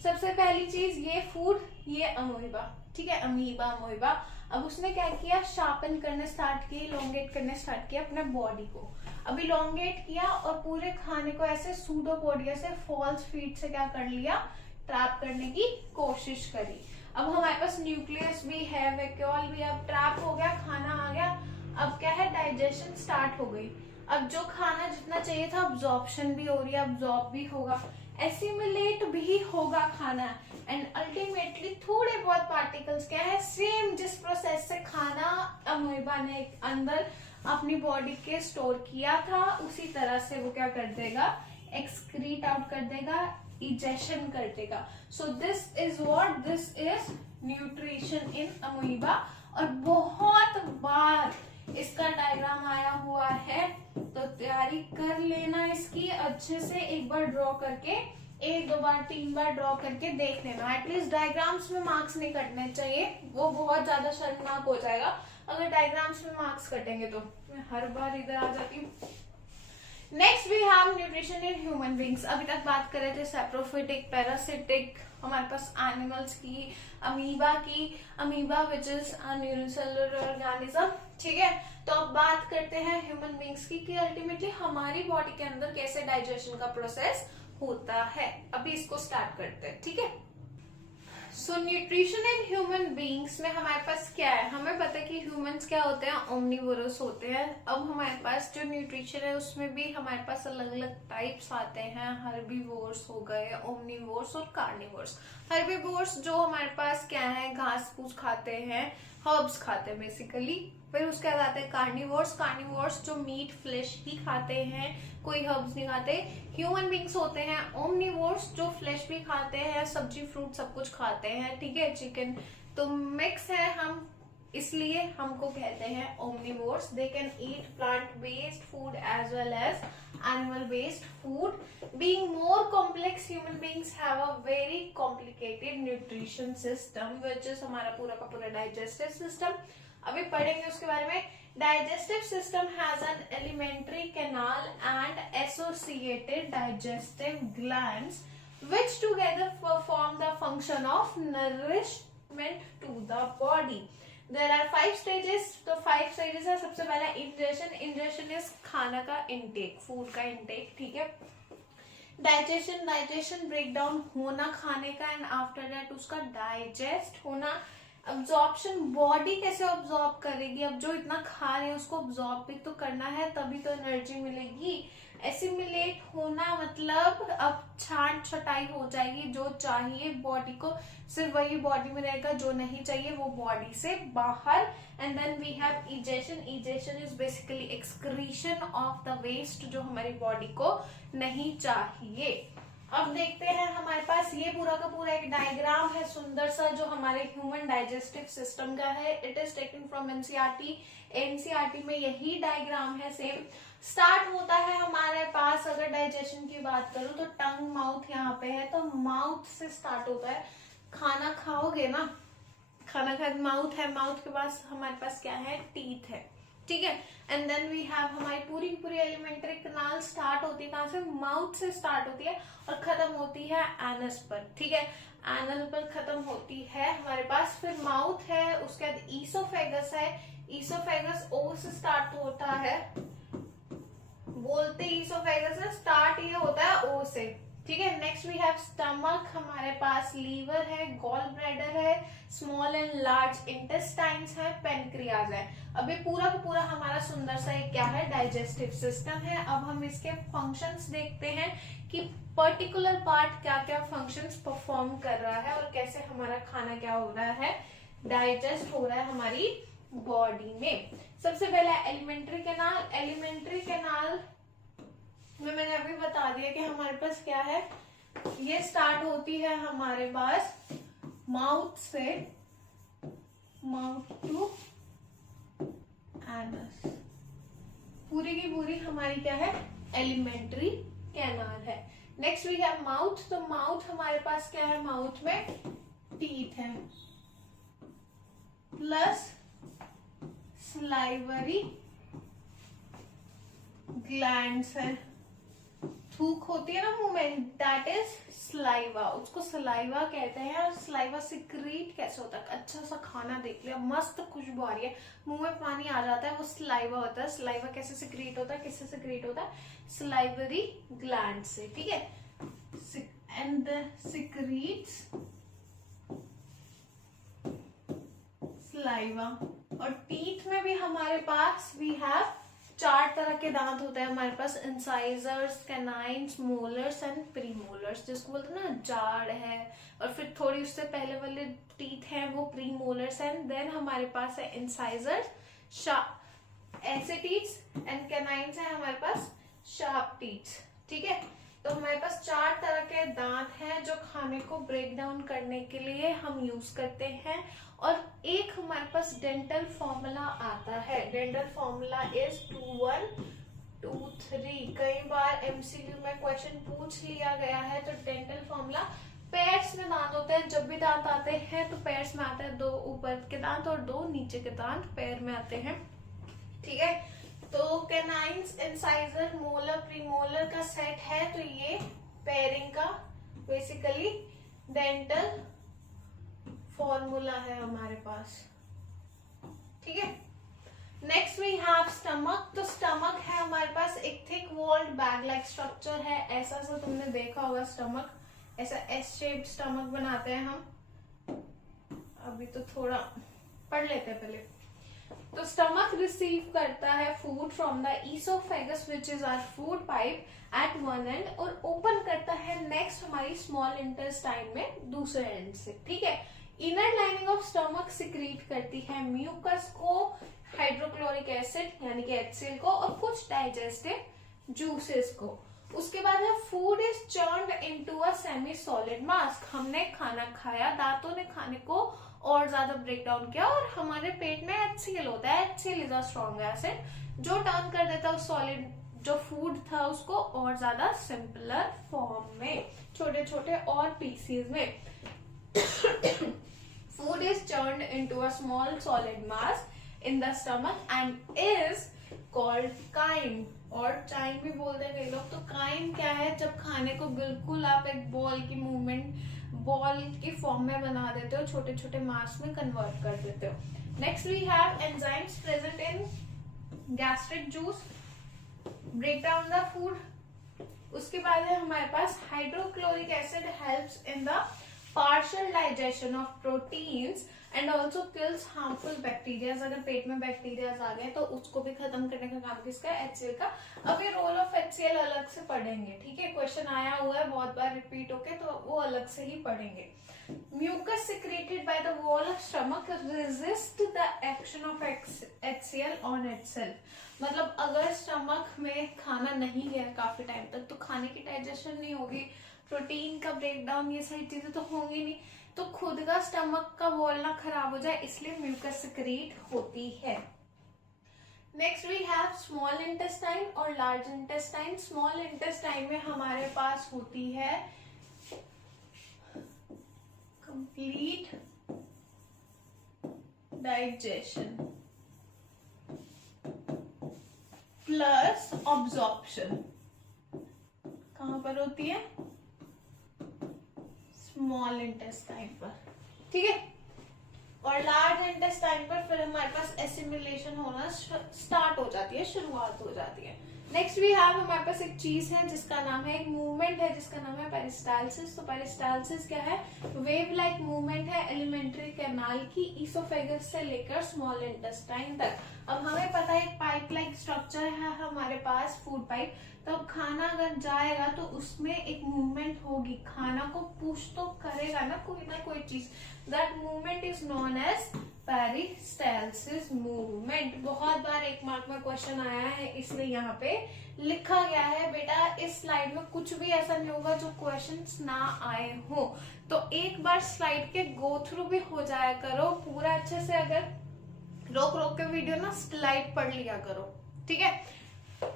सबसे पहली चीज ये फूड, ये अमोइबा, ठीक है, अमीबा अमोइबा। अब उसने क्या किया, शार्पन करने स्टार्ट किया, इलोंगेट करने स्टार्ट किया अपने बॉडी को। अब इलोंगेट किया और पूरे खाने को ऐसे सूडोपोडिया से, फॉल्स फीड से क्या कर लिया, ट्रैप करने की कोशिश करी। अब हमारे पास न्यूक्लियस भी है, वैक्यूल भी, अब ट्रैप हो गया, खाना आ गया। अब क्या है, डाइजेशन स्टार्ट हो गई। अब जो खाना जितना चाहिए था, अब्जॉर्प्शन भी हो रही है, अब्जॉर्ब भी होगा, एसिमिलेट भी होगा खाना, एंड अल्टीमेटली थोड़े बहुत पार्टिकल्स क्या है, सेम जिस प्रोसेस से खाना अमोइबा ने अंदर अपनी बॉडी के स्टोर किया था, उसी तरह से वो क्या कर देगा, एक्सक्रीट आउट कर देगा, इजेशन कर देगा। So this is what, this is nutrition in amoeba. और बहुत बार इसका डायग्राम आया हुआ है, तो तैयारी कर लेना इसकी अच्छे से, एक बार ड्रॉ करके, एक दो बार तीन बार ड्रॉ करके देख लेना। एटलीस्ट डायग्राम्स में मार्क्स नहीं कटने चाहिए, वो बहुत ज्यादा शर्मनाक हो जाएगा अगर डायग्राम्स में मार्क्स कटेंगे तो। मैं हर बार इधर आ जाती हूँ। Next we have nutrition in human beings. अभी तक बात कर रहे थे सैप्रोफिटिक, पैरासिटिक, हमारे पास एनिमल्स की, अमीबा की, amoeba which is unicellular organism, ठीक है। तो अब बात करते हैं ह्यूमन बींग्स की कि अल्टीमेटली हमारी बॉडी के अंदर कैसे डाइजेशन का प्रोसेस होता है। अभी इसको स्टार्ट करते हैं, ठीक है। सो न्यूट्रिशन इन ह्यूमन बींग्स में हमारे पास क्या है, हमें पता है कि ह्यूमंस क्या होते हैं, ओमनिवोरस होते हैं। अब हमारे पास जो न्यूट्रिशन है उसमें भी हमारे पास अलग अलग टाइप्स आते हैं। हर्बीवोर्स हो गए, ओमनिवोर्स और कार्निवोर्स। हर्बीवोर्स जो हमारे पास क्या है, घास फूस खाते हैं, हर्ब्स खाते हैं बेसिकली। फिर उसके बाद आते हैं कार्निवोर्स। कार्निवोर्स जो मीट फ्लेश ही खाते हैं, कोई हर्ब्स नहीं खाते। ह्यूमन बींग्स होते हैं ओमनिवोर्स जो फ्लेश भी खाते हैं, सब्जी फ्रूट सब कुछ खाते हैं, ठीक है, चिकन। तो मिक्स है हम, इसलिए हमको कहते हैं omnivores. They can eat plant based food as well as animal based food. Being more complex, human beings have a very complicated nutrition system, which is हमारा पूरा का पूरा digestive system। अभी पढ़ेंगे उसके बारे में। Digestive system has an alimentary canal and associated digestive glands which together perform the function of nourishment to the body. There are 5 stages. तो 5 stages है। सबसे पहला इंजेशन। इंजेशन इज खाना का इनटेक, फूड का इनटेक, ठीक है। डाइजेशन, डाइजेशन ब्रेक डाउन होना खाने का, एंड आफ्टर दैट उसका डाइजेस्ट होना। अब्जॉर्प्शन, बॉडी कैसे अब्जॉर्ब करेगी, अब जो इतना खा रहे हैं उसको अब्जॉर्ब भी तो करना है, तभी तो एनर्जी मिलेगी। एसिमिलेट होना मतलब अब छांट छटाई हो जाएगी, जो चाहिए बॉडी को सिर्फ वही बॉडी में रहेगा, जो नहीं चाहिए वो बॉडी से बाहर। And then we have egestion. Egestion is basically excretion of the waste, जो हमारी बॉडी को नहीं चाहिए। अब देखते हैं हमारे पास ये पूरा का पूरा एक डायग्राम है सुंदर सा, जो हमारे ह्यूमन डाइजेस्टिव सिस्टम का है। It is taken from NCERT. NCERT में यही डायग्राम है सेम। स्टार्ट होता है हमारे पास, अगर डाइजेशन की बात करूं तो टंग, माउथ यहाँ पे है, तो माउथ से स्टार्ट होता है। खाना खाओगे ना, खाना खा माउथ है, माउथ के पास हमारे पास क्या है, टीथ है, ठीक है। एंड देन वी हैव हमारी पूरी पूरी एलिमेंट्री कैनाल स्टार्ट होती है कहां से, माउथ से स्टार्ट होती है और खत्म होती है एनस पर, ठीक है। एनल पर खत्म होती है हमारे पास। फिर माउथ है, उसके बाद ईसोफेगस है। ईसोफेगस ओ से स्टार्ट होता है, बोलते ईसोफेगस है, स्टार्ट ये होता है ओ से, ठीक है। नेक्स्ट वी हैव स्टमक, हमारे पास लीवर है, गॉल ब्लैडर है, स्मॉल एंड लार्ज इंटेस्टाइन्स है, पेनक्रियाज है। अभी पूरा का पूरा हमारा सुंदर सा एक क्या है, डाइजेस्टिव सिस्टम है। अब हम इसके फंक्शंस देखते हैं कि पर्टिकुलर पार्ट क्या क्या फंक्शंस परफॉर्म कर रहा है और कैसे हमारा खाना क्या हो रहा है, डाइजेस्ट हो रहा है हमारी बॉडी में। सबसे पहला एलिमेंट्री कैनाल। एलिमेंट्री कैनाल में मैंने अभी बता दिया कि हमारे पास क्या है, ये स्टार्ट होती है हमारे पास माउथ से, माउथ टू एनस, पूरी की पूरी हमारी क्या है, एलिमेंट्री कैनाल है। Next we have mouth. तो माउथ हमारे पास क्या है, माउथ में टीथ है प्लस स्लाइवरी ग्लैंड्स है। थूक होती है ना मुंह में, दैट इज स्लाइवा, उसको स्लाइवा कहते हैं। और स्लाइवा सिक्रीट कैसे होता है, अच्छा सा खाना देख लिया, मस्त खुशबू आ रही है, मुंह में पानी आ जाता है, वो स्लाइवा होता है। स्लाइवा कैसे सिक्रीट होता है, किससे सिक्रीट होता है, स्लाइवरी ग्लैंड से, ठीक है। And secretes saliva. और टीथ में भी हमारे पास वी हैव 4 तरह के दांत होते हैं हमारे पास, incisors, canines, molars and premolars, जिसको बोलते हैं ना जाड़ है। और फिर थोड़ी उससे पहले वाले टीथ हैं वो प्रीमोलर्स, एंड देन हमारे पास है इंसाइजर्स, ऐसे टीथ्स, एंड कैनाइन्स है हमारे पास शार्प टीथ्स, ठीक है। तो हमारे पास 4 तरह के दांत हैं जो खाने को ब्रेक डाउन करने के लिए हम यूज करते हैं। और एक हमारे पास डेंटल फॉर्मूला आता है। Dental formula is 2 1 2 3। कई बार एमसीक्यू में क्वेश्चन पूछ लिया गया है। तो डेंटल फॉर्मूला, पेयर्स में दांत होते हैं, जब भी दांत आते हैं तो पेयर्स में आते हैं, 2 ऊपर के दांत और 2 नीचे के दांत पेयर में आते हैं, ठीक है। तो कैनाइन्स, इंसाइजर, मोलर, प्रीमोलर का सेट है, तो ये पेयरिंग का बेसिकली डेंटल फॉर्मूला है हमारे पास, ठीक है। Next we have stomach. तो स्टमक है हमारे पास एक thick walled bag like structure है, ऐसा सा तुमने देखा होगा स्टमक, ऐसा एस शेप्ड स्टमक बनाते हैं हम। अभी तो थोड़ा पढ़ लेते हैं पहले। तो स्टमक रिसीव करता है food from the oesophagus which is our food pipe at one end, और ओपन करता है नेक्स्ट हमारी स्मॉल इंटेस्टाइन में दूसरे एंड से, ठीक है। Inner lining of stomach secrete करती है म्यूकस को, हाइड्रोक्लोरिक एसिड यानी कि HCl को, और कुछ डाइजेस्टिव जूसेस को। उसके बाद है food is churned into a semi solid mass. हमने खाना खाया, दांतों ने खाने को और ज्यादा ब्रेक डाउन किया, और हमारे पेट में HCl होता है। HCl is a strong acid जो टर्न कर देता है सॉलिड जो फूड था उसको और ज्यादा सिंपलर फॉर्म में, छोटे छोटे और पीसीज में। Food is churned into a small solid mass in the stomach and is called chyme, और चाइम भी बोलते हैं कई लोग। तो काइम क्या है, जब खाने को बिल्कुल आप एक बॉल की मूवमेंट, बॉल की फॉर्म में बना देते हो, छोटे छोटे मास में कन्वर्ट कर देते हो। Next we have enzymes present in gastric juice, break down the food. उसके बाद है हमारे पास hydrochloric acid helps in the partial digestion of proteins and also kills harmful bacteria. अगर पेट में बैक्टीरिया आ गए तो उसको भी खत्म करने का काम किसका है, HCl का। अब ये रोल ऑफ HCl अलग से पढ़ेंगे, ठीक है, क्वेश्चन आया हुआ है बहुत बार रिपीट होके, तो वो अलग से ही पढ़ेंगे। Mucus secreted by the wall of stomach resist the action of HCl on itself. मतलब अगर स्टमक में खाना नहीं गया काफी टाइम तक तो खाने की डाइजेशन नहीं होगी, प्रोटीन का ब्रेकडाउन, ये सारी चीजें तो होंगी नहीं, तो खुद का स्टमक का वॉल ना खराब हो जाए, इसलिए म्यूकस सिक्रीट होती है। Next we have small intestine और लार्ज इंटेस्टाइन। स्मॉल इंटेस्टाइन में हमारे पास होती है कंप्लीट डाइजेशन प्लस ऑब्जॉर्प्शन। कहां पर होती है, स्मॉल इंटेस्टाइन पर, ठीक है। और लार्ज इंटेस्टाइन पर फिर हमारे पास एसिमिलेशन होना स्टार्ट हो जाती है, शुरुआत हो जाती है। नेक्स्ट वी हैव हमारे पास एक चीज है जिसका नाम है, एक मूवमेंट है जिसका नाम है पेरिस्टाल्सिस। तो पेरिस्टाल्सिस क्या है, वेव लाइक मूवमेंट है एलिमेंट्री कैनाल की ईसोफेगस से लेकर स्मॉल इंटेस्टाइन तक। अब हमें पता है एक पाइप लाइक स्ट्रक्चर है हमारे पास, फूड पाइप। तो खाना अगर जाएगा तो उसमें एक मूवमेंट होगी, खाना को पुश तो करेगा ना कोई चीज, that movement is known as peristalsis movement. बहुत बार एक मार्क में क्वेश्चन आया है, इसलिए यहाँ पे लिखा गया है। बेटा इस स्लाइड में कुछ भी ऐसा नहीं होगा जो क्वेश्चंस ना आए हो, तो एक बार स्लाइड के गो थ्रू भी हो जाया करो पूरा अच्छे से। अगर रोक रोक के वीडियो ना स्लाइड पढ़ लिया करो, ठीक है।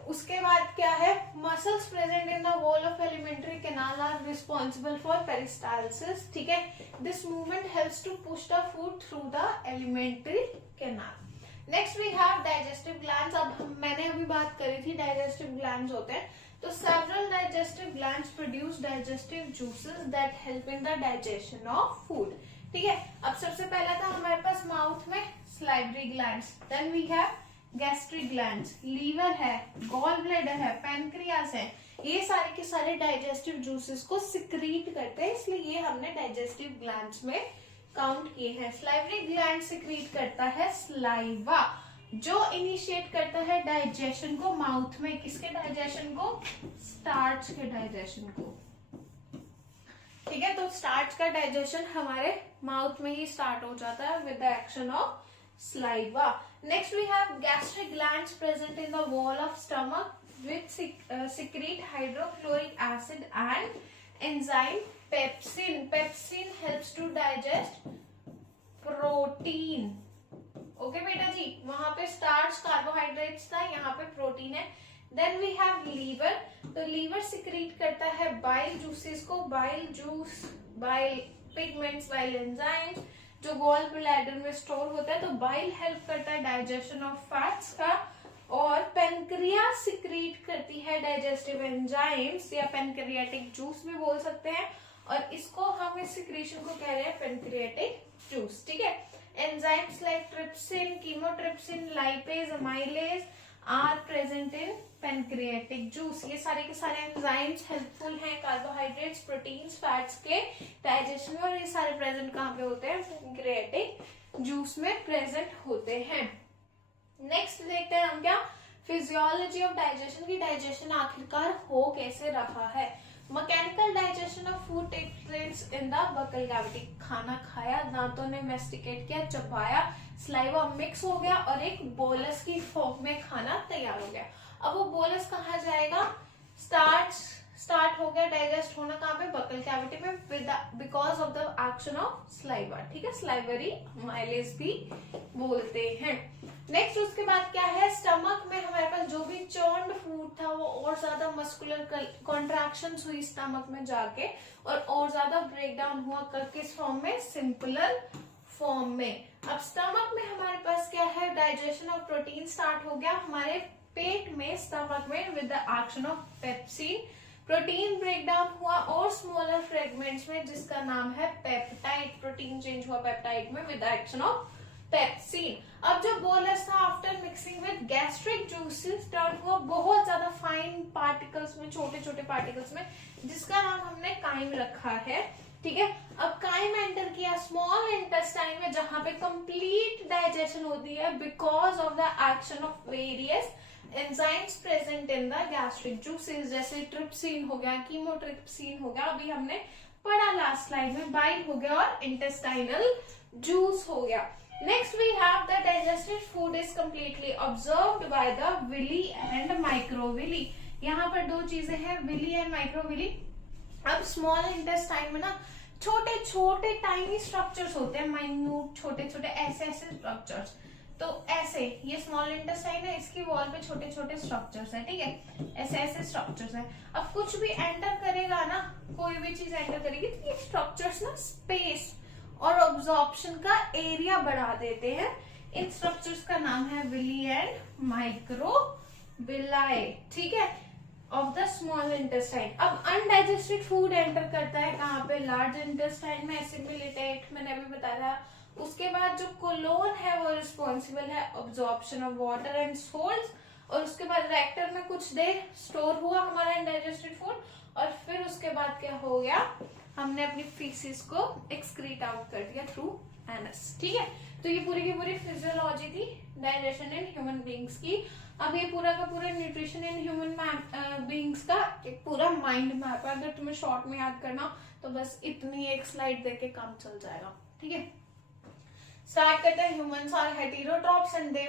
उसके बाद क्या है, muscles present in the wall of alimentary canal are responsible for peristalsis, ठीक है। This movement helps to push the food through the alimentary canal. Next we have digestive glands. अब मैंने अभी बात करी थी डाइजेस्टिव ग्लैंड्स होते हैं, तो several digestive glands produce digestive juices that help in the digestion of food, ठीक है। अब सबसे पहला था हमारे पास माउथ में salivary glands, then we have gastric glands, liver है, गॉल ब्लैडर है, पैनक्रियास है, ये सारे के सारे डाइजेस्टिव जूसेस को सिक्रीट करते हैं, इसलिए ये हमने डाइजेस्टिव ग्लैंड्स में काउंट किए हैं। सलाइवरी ग्लैंड सिक्रीट करता है सलाइवा, जो इनिशिएट करता है डाइजेशन को माउथ में। किसके डाइजेशन को, स्टार्च के डाइजेशन को, ठीक है। तो स्टार्च का डाइजेशन हमारे माउथ में ही स्टार्ट हो जाता है with the action of saliva. Next we have gastric glands present in the wall of stomach which secrete hydrochloric acid and enzyme pepsin. Pepsin helps to digest protein. Okay बेटा जी, वहां पे starch carbohydrates था, यहाँ पे protein है। Then we have liver. तो liver secrete करता है बाइल जूसेस को, bile juice, bile pigments, bile enzymes जो गॉल ब्लैडर में स्टोर होता है। तो बाइल हेल्प करता है डाइजेशन ऑफ फैट्स का, और पेनक्रियास सिक्रीट करती है डाइजेस्टिव एंजाइम्स या पेनक्रियाटिक जूस भी बोल सकते हैं, और इसको हम इस सिक्रीशन को कह रहे हैं पेनक्रियाटिक जूस, ठीक है। Enzymes like trypsin, chymotrypsin, lipase, amylase are present in pancreatic juice. ये सारे के सारे एंजाइम्स हेल्पफुल हैं कार्बोहाइड्रेट्स, प्रोटीन्स, फैट्स के डाइजेशन में, और ये सारे प्रेजेंट कहाँ पे होते हैं, पेनक्रियाटिक जूस में प्रेजेंट होते हैं। नेक्स्ट देखते हैं हम क्या, फिजियोलॉजी ऑफ डाइजेशन की डाइजेशन आखिरकार हो कैसे रहा है। Mechanical digestion of food takes place in the buccal cavity. खाना खाया, दांतों ने मेस्टिकेट किया, चबाया, सलाइवा मिक्स हो गया और एक बोलस की फॉर्म में खाना तैयार हो गया। अब वो बोलस कहाँ जाएगा, स्टार्ट हो गया डाइजेस्ट होना कहाँ पे, बकल कैविटी में, because of the action of saliva, ठीक है। सलाइवरी माइलेज भी बोलते हैं। नेक्स्ट उसके बाद क्या है, स्टमक में हमारे पास जो भी चर्न्ड फूड था वो और ज्यादा मस्कुलर कॉन्ट्रैक्शंस हुई स्टमक में जाके, और ज्यादा ब्रेक डाउन हुआ किस फॉर्म में, सिंपलर फॉर्म में। अब स्टमक में हमारे पास क्या है, डाइजेशन ऑफ प्रोटीन स्टार्ट हो गया हमारे पेट में, स्टमक में, with the action of pepsin. Protein break down हुआ और स्मॉलर फ्रेगमेंट्स में, जिसका नाम है पेप्टाइड। प्रोटीन चेंज हुआ पेप्टाइड में with the action of pepsin. अब जो बोलस था, after mixing with gastric juices turn हुआ बहुत ज्यादा फाइन पार्टिकल्स में, छोटे छोटे पार्टिकल्स में, जिसका नाम हमने काइम रखा है। ठीक है, अब काइम एंटर किया स्मॉल इंटेस्टाइन में, जहां पे कंप्लीट डाइजेशन होती है because of the action of various enzymes present in the gastric juices, जैसे ट्रिप्सिन हो गया, कीमोट्रिप्सिन हो गया, अभी हमने पढ़ा लास्ट स्लाइड में, बाइल हो गया और इंटेस्टाइनल जूस हो गया। Next we have the digested food is completely absorbed by the villi and microvilli। यहाँ पर दो चीजें हैं, विली एंड माइक्रोविली। अब स्मॉल इंटेस्टाइन में ना छोटे छोटे टाइनी स्ट्रक्चर्स होते हैं, माइन्यूट छोटे छोटे ऐसे स्ट्रक्चर्स। तो ऐसे ये स्मॉल इंटेस्टाइन है, इसकी वॉल पे छोटे छोटे स्ट्रक्चर्स है, ठीक है, ऐसे स्ट्रक्चर्स है। अब कुछ भी एंटर करेगा ना, कोई भी चीज एंटर करेगी तो ये स्ट्रक्चर्स ना स्पेस और ऑब्जॉर्प्शन का एरिया बढ़ा देते हैं। इन स्ट्रक्चर्स का नाम है विली एंड माइक्रोविलाई, ठीक है, ऑफ द स्मॉल इंटेस्टाइन। अब अनडाइजेस्टेड फूड एंटर करता है कहाँ पे, लार्ज इंटेस्टाइन में, एसिमिलेटेट मैंने अभी बताया था। उसके बाद जो कोलोन है वो रिस्पॉन्सिबल है absorption of water and salts, और उसके बाद रेक्टर में कुछ देर स्टोर हुआ हमारा अनडाइजेस्टेड फूड, और फिर उसके बाद क्या हो गया, हमने अपनी फीसिस को एक्सक्रीट आउट कर दिया थ्रू एनस। ठीक है, तो ये पूरी की पूरी फिजियोलॉजी थी डाइजेशन इन ह्यूमन बींग्स की। अब ये पूरा का पूरा न्यूट्रिशन इन ह्यूमन बींग्स का एक पूरा माइंड मैप है। अगर तुम्हें शॉर्ट में याद करना तो बस इतनी एक स्लाइड देके काम चल जाएगा। ठीक है, स्टार्ट करते हैं। Humans are heterotrophs and they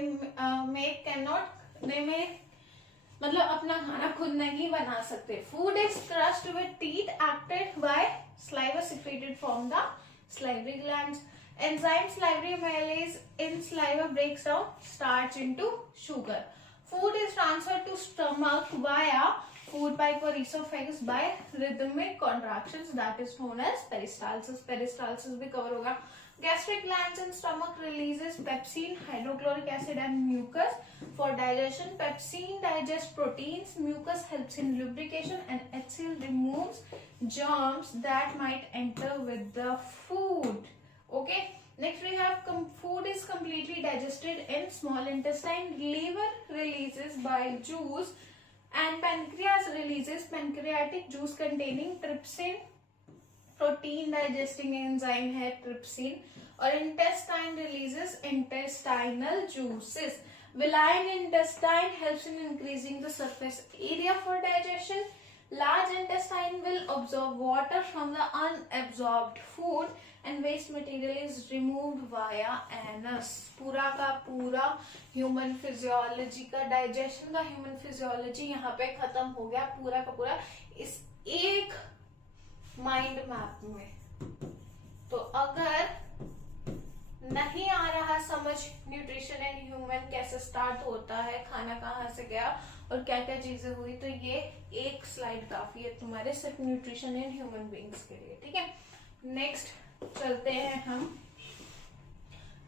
make मतलब अपना खाना खुद नहीं बना सकते। Food is crushed with teeth acted by saliva secreted from the salivary glands. Enzyme salivary amylase in saliva breaks down starch into sugar. Food is transferred to stomach via food pipe or esophagus by rhythmic contractions, that is known as peristalsis. Peristalsis भी cover होगा। Gastric glands in stomach releases pepsin, hydrochloric acid and mucus for digestion. Pepsin digests proteins, mucus helps in lubrication, and HCl removes germs that might enter with the food. Okay, next we have food is completely digested in small intestine. Liver releases bile juice and pancreas releases pancreatic juice containing trypsin, protein digesting enzyme है trypsin, और intestine releases intestinal juices. Villi in intestine helps in increasing the surface area for digestion. Large intestine will absorb water from the unabsorbed food and waste material is removed via anus. पूरा का पूरा human physiology का, digestion का human physiology यहाँ पे खत्म हो गया, पूरा का पूरा इस एक माइंड मैप में। तो अगर नहीं आ रहा समझ न्यूट्रिशन एंड ह्यूमन कैसे स्टार्ट होता है, खाना कहाँ से गया और क्या क्या चीजें हुई, तो ये एक स्लाइड काफी है तुम्हारे सिर्फ न्यूट्रिशन एंड ह्यूमन बींग्स के लिए। ठीक है, नेक्स्ट चलते हैं हम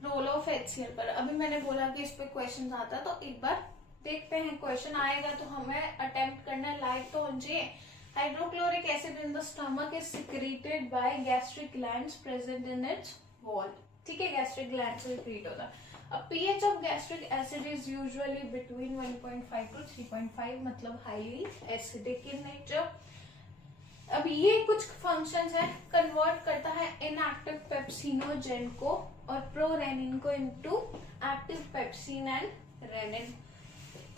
रोल ऑफ HCl पर। अभी मैंने बोला कि इस पे क्वेश्चन आता, तो एक बार देखते हैं, क्वेश्चन आएगा तो हमें अटेम्प्ट करना, लाइक तो होना चाहिए। Hydrochloric acid in the stomach is secreted by gastric glands present in its wall. ठीक है, gastric glands से secrete होता है। अब pH of gastric acid is usually between 1.5 to 3.5, मतलब highly acidic in nature। अब ये कुछ फंक्शंस है, कन्वर्ट करता है इनएक्टिव पेप्सिनोजेन को और प्रोरेनिन को into active pepsin and rennin.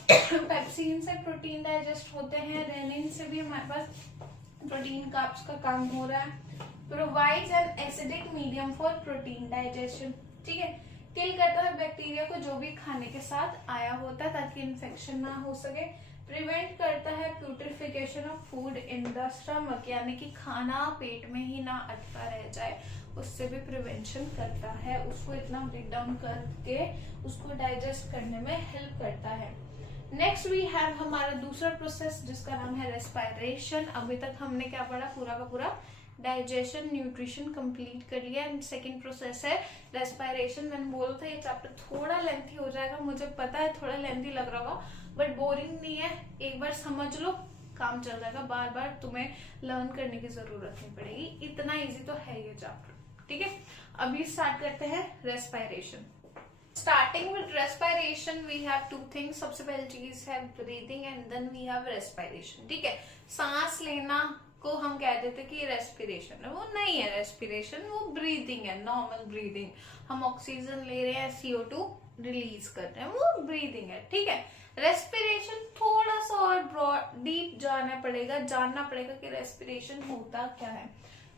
Pepsin से प्रोटीन डाइजेस्ट होते हैं, रेनिन से भी हमारे पास प्रोटीन कार्ब्स का काम हो रहा है। Provides an acidic medium for protein digestion. ठीक है, किल करता है बैक्टीरिया को जो भी खाने के साथ आया होता है ताकि इन्फेक्शन ना हो सके। प्रिवेंट करता है putrefaction of food in the stomach, यानी कि खाना पेट में ही ना अटका रह जाए, उससे भी प्रिवेंशन करता है, उसको इतना ब्रेक डाउन करके उसको डाइजेस्ट करने में हेल्प करता है। नेक्स्ट वी हैव हमारा दूसरा प्रोसेस जिसका नाम है रेस्पिरेशन। अभी तक हमने क्या पढ़ा, पूरा का पूरा डाइजेशन, न्यूट्रिशन कंप्लीट कर लिया। एंड सेकंड प्रोसेस है रेस्पिरेशन। मैंने बोला था ये चैप्टर थोड़ा लेंथी हो जाएगा, मुझे पता है थोड़ा लेंथी लग रहा होगा, बट बोरिंग नहीं है। एक बार समझ लो काम चल जाएगा, बार बार तुम्हें लर्न करने की जरूरत नहीं पड़ेगी, इतना इजी तो है ये चैप्टर। ठीक है, अभी स्टार्ट करते हैं respiration. Starting with respiration we have two things. सबसे पहली चीज है breathing and then we have respiration. ठीक है, सांस लेना को हम कह देते कि रेस्पिरेशन है, वो नहीं है रेस्पिरेशन, वो ब्रीदिंग है, नॉर्मल ब्रीदिंग। हम ऑक्सीजन ले रहे हैं, CO2 रिलीज कर रहे हैं, वो ब्रीदिंग है। ठीक है, रेस्पिरेशन थोड़ा सा और ब्रॉड डीप जानना पड़ेगा कि रेस्पिरेशन होता क्या है।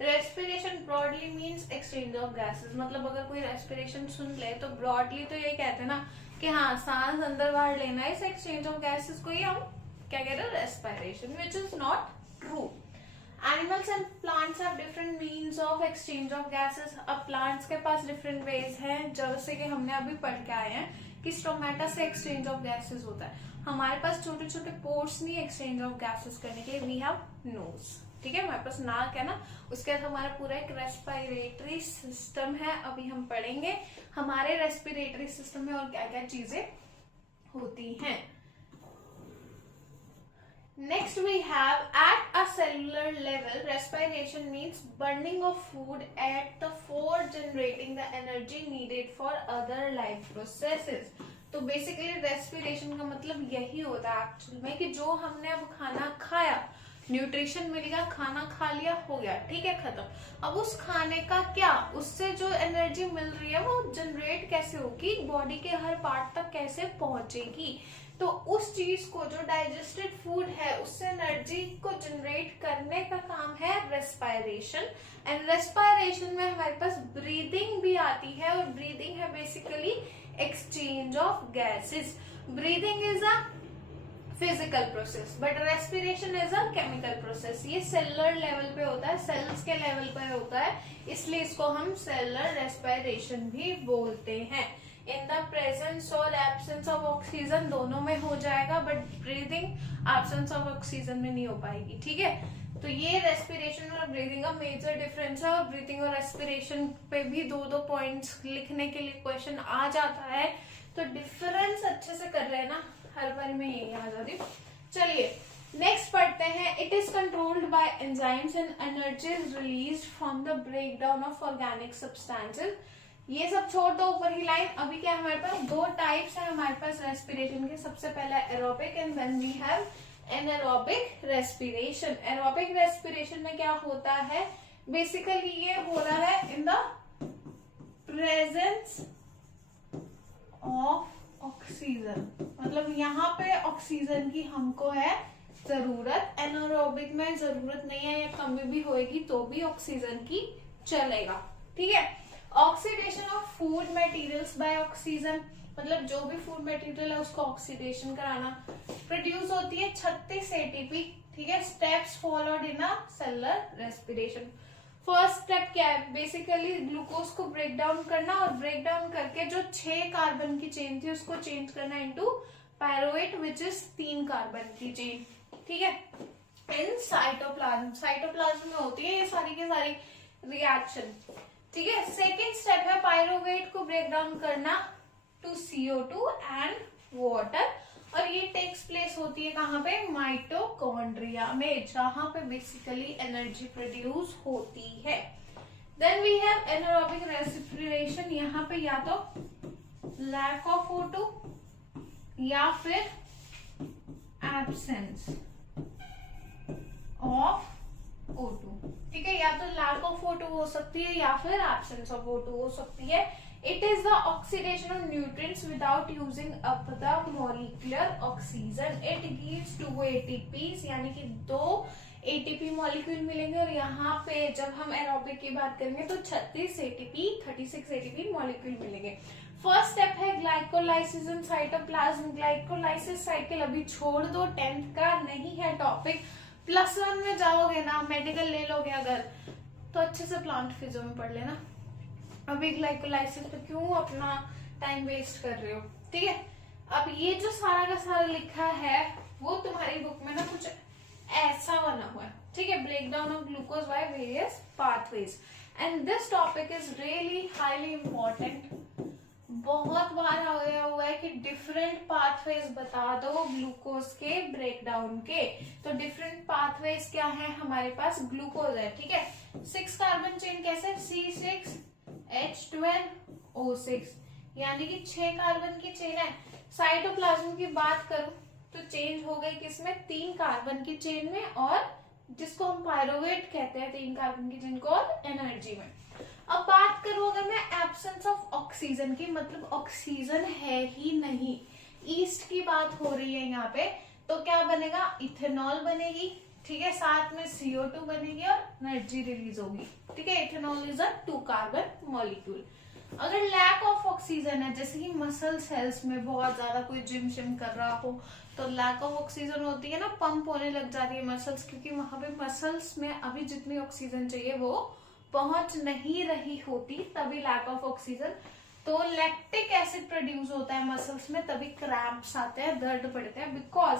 Respiration broadly means exchange of gases. मतलब अगर कोई रेस्पिरेशन सुन ले तो ब्रॉडली तो ये कहते हैं ना कि हाँ सांस अंदर बाहर लेना है, इस एक्सचेंज ऑफ गैसेस को ही हम क्या कह रहे हैं, respiration, which is not true. Animals and plants have different means of exchange of gases. अब प्लांट्स के पास डिफरेंट वेज हैं, जैसे कि हमने अभी पढ़ के आए हैं कि स्टोमेटा से एक्सचेंज ऑफ गैसेस होता है। हमारे पास छोटे छोटे पोर्स नहीं एक्सचेंज ऑफ गैसेस करने के लिए, वी हैव नोज। ठीक है, हमारे पास नाक है ना, उसके बाद हमारा पूरा एक रेस्पिरेटरी सिस्टम है। अभी हम पढ़ेंगे हमारे रेस्पिरेटरी सिस्टम में और क्या क्या चीजें होती हैं। Next we have at a cellular level, respiration means burning of food at the for generating the energy needed for other life processes. तो बेसिकली रेस्पिरेशन का मतलब यही होता है एक्चुअल में कि जो हमने अब खाना खाया, न्यूट्रिशन मिल गया, खाना खा लिया, हो गया, ठीक है, खत्म। अब उस खाने का क्या, उससे जो एनर्जी मिल रही है वो जनरेट कैसे होगी, बॉडी के हर पार्ट तक कैसे पहुंचेगी। तो उस चीज को जो डाइजेस्टेड फूड है उससे एनर्जी को जनरेट करने का काम है रेस्पिरेशन। एंड रेस्पिरेशन में हमारे पास ब्रीदिंग भी आती है, और ब्रीदिंग है basically exchange of gases. Breathing is a physical process but respiration is a chemical process. ये सेलुलर लेवल पे होता है, सेल्स के लेवल पे होता है, इसलिए इसको हम सेलुलर रेस्पिरेशन भी बोलते हैं। इन द प्रेजेंस और एब्सेंस ऑफ ऑक्सीजन दोनों में हो जाएगा, but breathing absence of oxygen में नहीं हो पाएगी। ठीक है, तो ये रेस्पिरेशन और ब्रीदिंग का मेजर डिफरेंस है। और ब्रीदिंग और रेस्पिरेशन पे भी दो दो पॉइंट्स लिखने के लिए क्वेश्चन आ जाता है, तो डिफरेंस अच्छे से कर रहे हैं ना, हर बार में यही आ जाती। चलिए नेक्स्ट पढ़ते हैं। It is controlled by enzymes and energy is released from the breakdown of organic substances. ये सब छोड़ दो ऊपर की लाइन। अभी क्या हमारे पास दो टाइप्स है हमारे पास रेस्पिरेशन के। सबसे पहला aerobic and then we have anaerobic respiration. Aerobic respiration में क्या होता है, बेसिकली ये हो रहा है in the presence of oxygen, मतलब यहाँ पे ऑक्सीजन की हमको है जरूरत। एनारोबिक में जरूरत नहीं है या कमी भी होगी तो भी ऑक्सीजन की चलेगा। ठीक है, oxidation of food materials by oxygen, मतलब जो भी फूड मटेरियल है उसको ऑक्सीडेशन कराना। प्रोड्यूस होती है 36 ATP। ठीक है, steps followed in a cellular respiration. First step क्या है, बेसिकली ग्लूकोज को ब्रेक डाउन करना, और ब्रेक डाउन करके जो 6 कार्बन की चेन थी उसको चेंज करना into pyruvate which is 3 carbon की चेन। ठीक है, इन साइटोप्लाज्म, साइटोप्लाज्म में होती है ये सारी की सारी रिएक्शन। ठीक है, सेकेंड स्टेप है पायरुवेट को ब्रेक डाउन करना टू CO2 एंड वाटर, और ये टेक्स प्लेस होती है कहाँ पे, माइटोकॉन्ड्रिया में, जहां पे बेसिकली एनर्जी प्रोड्यूस होती है। Then we have anaerobic respiration. यहाँ पे या तो लैक ऑफ O2 या फिर एब्सेंस ऑफ O2। ठीक है, या तो लैक ऑफ O2 हो सकती है या फिर एब्सेंस ऑफ O2 हो सकती है। It is the oxidation of nutrients without using up the molecular oxygen. It gives 2 ATPs, यानी कि 2 ATP मॉलिक्यूल मिलेंगे, और यहाँ पे जब हम एरोबिक की बात करेंगे तो 36 ATP मॉलिक्यूल मिलेंगे। फर्स्ट स्टेप है glycolysis in cytoplasm. Glycolysis cycle अभी छोड़ दो, 10th का नहीं है टॉपिक। +1 में जाओगे ना, मेडिकल ले लोगे अगर, तो अच्छे से प्लांट फिजियो में पढ़ लेना। अभी ग्लाइकोलाइसिस पे क्यों अपना टाइम वेस्ट कर रहे हो। ठीक है, अब ये जो सारा का सारा लिखा है वो तुम्हारी बुक में ना कुछ ऐसा बना हुआ है। ठीक है, breakdown of glucose by various pathways, and this topic is really highly important. बहुत बार आया हुआ है कि डिफरेंट पाथवेज बता दो ग्लूकोज के ब्रेकडाउन के। तो डिफरेंट पाथवेज क्या है हमारे पास, ग्लूकोज है, ठीक है। 6 कार्बन चेन कैसे, C6H12O6, यानी कि 6 कार्बन की चेन है। साइटोप्लाज्म की बात करूं तो चेंज हो गई किसमें, 3 कार्बन की चेन में, और जिसको हम पायरोवेट कहते हैं 3 कार्बन की चेन को, और एनर्जी में। अब बात करूं अगर मैं एब्सेंस ऑफ ऑक्सीजन की, मतलब ऑक्सीजन है ही नहीं, ईस्ट की बात हो रही है यहाँ पे, तो क्या बनेगा, इथेनॉल बनेगी, ठीक है, साथ में CO2 बनेगी और एनर्जी रिलीज होगी, ठीक है। Ethanol is a 2 carbon molecule. अगर लैक ऑफ ऑक्सीजन है, जैसे कि मसल सेल्स में बहुत ज्यादा कोई जिम शिम कर रहा हो तो लैक ऑफ ऑक्सीजन होती है ना, पंप होने लग जाती है मसल्स, क्योंकि वहां पे मसल्स में अभी जितनी ऑक्सीजन चाहिए वो पहुंच नहीं रही होती, तभी लैक ऑफ ऑक्सीजन। तो लैक्टिक एसिड प्रोड्यूस होता है मसल्स में, तभी क्रैम्प्स आते हैं, दर्द पड़ते हैं, बिकॉज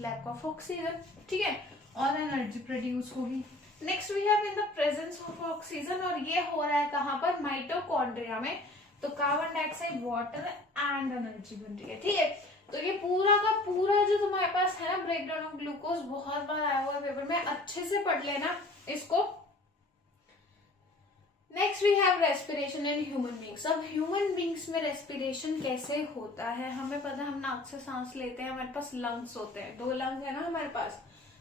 लैक ऑफ ऑक्सीजन, ठीक है, और एनर्जी प्रोड्यूस होगी। Next we have in the presence of oxygen, और ये हो रहा है कहां पर, माइटोकॉन्ड्रिया में। तो carbon dioxide, water and energy बन रही है, ठीक है। तो ये पूरा का पूरा जो तुम्हारे पास है ना ब्रेकडाउन ऑफ ग्लूकोज, बहुत बार आया हुआ है पेपर में, अच्छे से पढ़ लेना इसको। Next we have respiration in human beings. अब ह्यूमन बींग्स में रेस्पिरेशन कैसे होता है, हमें पता है हम नाक से सांस लेते हैं, हमारे पास लंग्स होते हैं, 2 लंग्स है ना हमारे पास।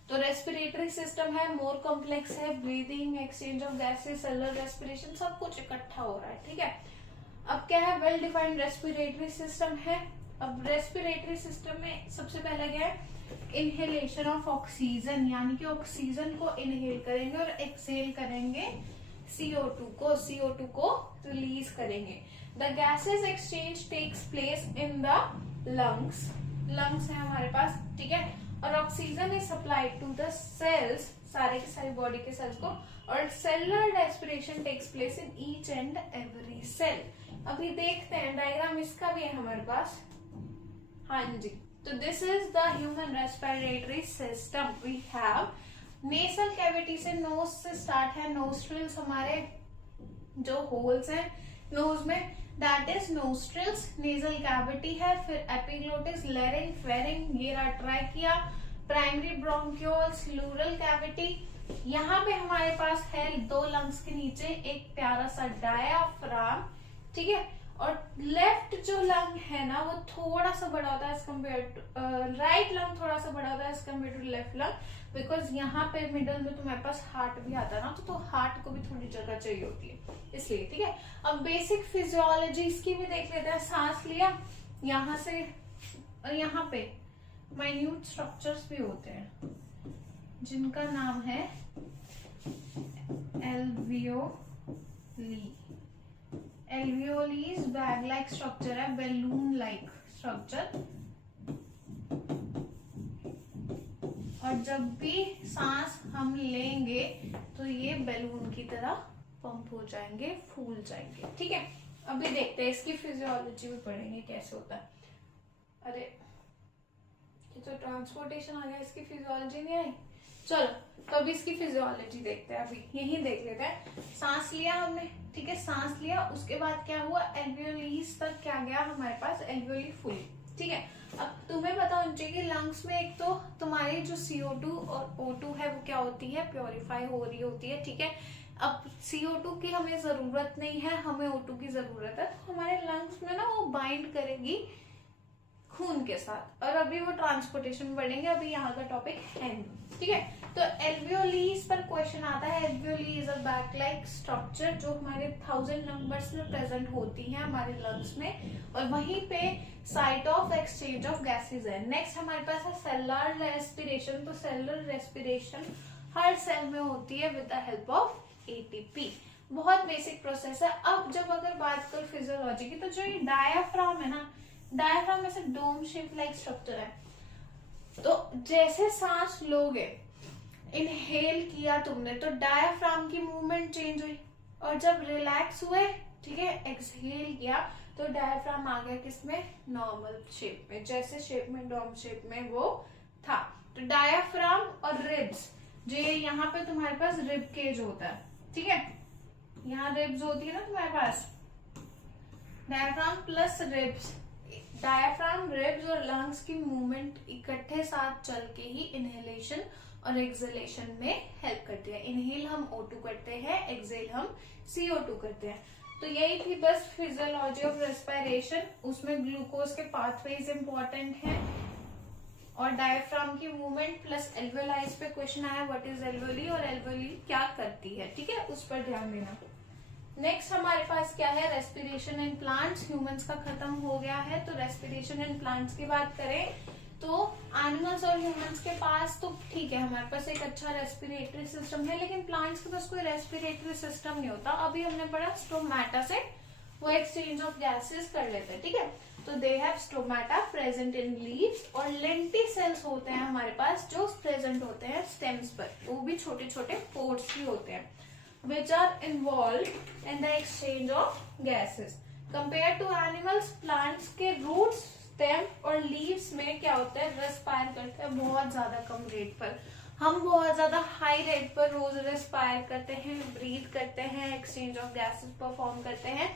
तो रेस्पिरेटरी सिस्टम है, मोर कॉम्प्लेक्स है, breathing, exchange of gases, cellular respiration, सब कुछ इकट्ठा हो रहा है, ठीक है। अब क्या है, वेल डिफाइंड रेस्पिरेटरी सिस्टम है। अब रेस्पिरेटरी सिस्टम में सबसे पहला क्या है, इनहेलेशन ऑफ ऑक्सीजन, यानी कि ऑक्सीजन को इनहेल करेंगे और एक्सहेल करेंगे CO2 को रिलीज करेंगे। The gases exchange takes place in the lungs है हमारे पास, ठीक है। और oxygen is supplied to the cells, सारे के सारे बॉडी के सेल्स को, और cellular respiration takes place in each and every cell. अभी देखते हैं डायग्राम इसका भी है हमारे पास, हाँ जी। तो this is the human respiratory system. We have nasal cavity से, नोज से स्टार्ट है, नोस्ट्रिल्स हमारे जो होल्स हैं नोज में, that is nostrils, nasal cavity है, फिर एपिग्लोटिस, लेरिंग, फेरिंग, ये रहा trachea, primary bronchioles, pleural cavity. यहाँ पे हमारे पास है 2 लंग्स के नीचे एक प्यारा सा डायाफ्राम, ठीक है। और लेफ्ट जो लंग है ना वो थोड़ा सा बड़ा होता है as compare to, right lung थोड़ा सा बड़ा होता है as compare to left lung, because यहाँ पे मिडल में तुम्हारे पास हार्ट भी आता है ना, तो हार्ट को भी थोड़ी जगह चाहिए होती है, इसलिए, ठीक है। अब बेसिक फिजियोलॉजी इसकी भी देख लेते हैं। सांस लिया यहाँ से, और यहाँ पे माइन्यूट स्ट्रक्चर्स भी होते हैं जिनका नाम है एल्वियोली। एल्वियोलीज बैग लाइक स्ट्रक्चर है, बैलून लाइक स्ट्रक्चर, और जब भी सांस हम लेंगे तो ये बैलून की तरह पंप हो जाएंगे, फूल जाएंगे, ठीक है। अभी देखते हैं इसकी फिजियोलॉजी भी पढ़ेंगे कैसे होता है। अरे ये तो ट्रांसपोर्टेशन आ गया, इसकी फिजियोलॉजी नहीं आई। चलो तो अभी इसकी फिजियोलॉजी देखते हैं, अभी यही देख लेते हैं। सांस लिया हमने, ठीक है, सांस लिया, उसके बाद क्या हुआ, एल्वियोलीज तक क्या गया हमारे पास, एल्वियोली फुली, ठीक है। अब तुम्हें पता होना चाहिए कि लंग्स में एक तो तुम्हारी जो CO2 और O2 है वो क्या होती है, प्योरीफाई हो रही होती है, ठीक है। अब CO2 की हमें जरूरत नहीं है, हमें O2 की जरूरत है, तो हमारे लंग्स में ना वो बाइंड करेगी खून के साथ, और अभी वो ट्रांसपोर्टेशन बढ़ेंगे, अभी यहाँ का टॉपिक है नहीं, ठीक है। तो एल्वियोलीज पर क्वेश्चन आता है। Alveoli is a bag like structure जो हमारे 1000 नंबर्स में प्रेजेंट होती है हमारे लंग्स में, और वहीं पे site of exchange of gases है। नेक्स्ट हमारे पास है सेलुलर रेस्पिरेशन। तो सेलुलर रेस्पिरेशन हर सेल में होती है with the help of ATP। बहुत बेसिक प्रोसेस है। अब जब अगर बात कर फिजियोलॉजी की, तो जो ये डायाफ्राम है ना, डायाफ्राम में से डोम शेप लाइक स्ट्रक्चर है। तो जैसे सांस लोगे, इनहेल किया तुमने, तो डायाफ्राम की मूवमेंट चेंज हुई, और जब रिलैक्स हुए, ठीक है, एक्सहेल किया, तो डायाफ्राम आ गया किसमें, नॉर्मल शेप में, जैसे शेप में डोम शेप में वो था। तो डायाफ्राम और रिब्स, जो यहाँ पे तुम्हारे पास रिब केज होता है, ठीक है, यहाँ रिब्स होती है ना तुम्हारे पास, diaphragm plus ribs, diaphragm ribs और लंग्स की मूवमेंट इकट्ठे साथ चल के ही इनहेलेशन और एक्सहेलेशन में हेल्प करती है। इनहेल हम O2 करते हैं, एक्सहेल हम CO2 करते हैं। तो यही थी बस फिजियोलॉजी ऑफ रेस्पिरेशन। उसमें ग्लूकोज के पाथवेज इंपॉर्टेंट हैं और डायफ्राम की मूवमेंट प्लस एल्वेलाइज पे क्वेश्चन आया, व्हाट इज एल्वेली और एल्वेली क्या करती है, ठीक है, उस पर ध्यान देना। नेक्स्ट हमारे पास क्या है, रेस्पिरेशन इन प्लांट्स। ह्यूमंस का खत्म हो गया है, तो रेस्पिरेशन इन प्लांट्स की बात करें तो एनिमल्स और ह्यूमंस के पास तो ठीक है, हमारे पास एक अच्छा रेस्पिरेटरी सिस्टम है, लेकिन प्लांट्स के पास कोई रेस्पिरेटरी सिस्टम नहीं होता। अभी हमने पढ़ा स्टोमेटा से वो एक्सचेंज ऑफ गैसेस कर लेते हैं, ठीक है। तो they have stomata present in leaves, और लेंटिसेल्स होते हैं हमारे पास जो प्रेजेंट होते हैं स्टेम्स पर, वो भी छोटे छोटे पोर्स भी होते हैं, which are involved in the exchange of gases. Compared to animals, plants के roots, stem और leaves में क्या होता है, रेस्पायर करते हैं बहुत ज्यादा कम रेट पर। हम बहुत ज्यादा हाई रेट पर रोज रेस्पायर करते हैं, ब्रीथ करते हैं, एक्सचेंज ऑफ गैसेस परफॉर्म करते हैं,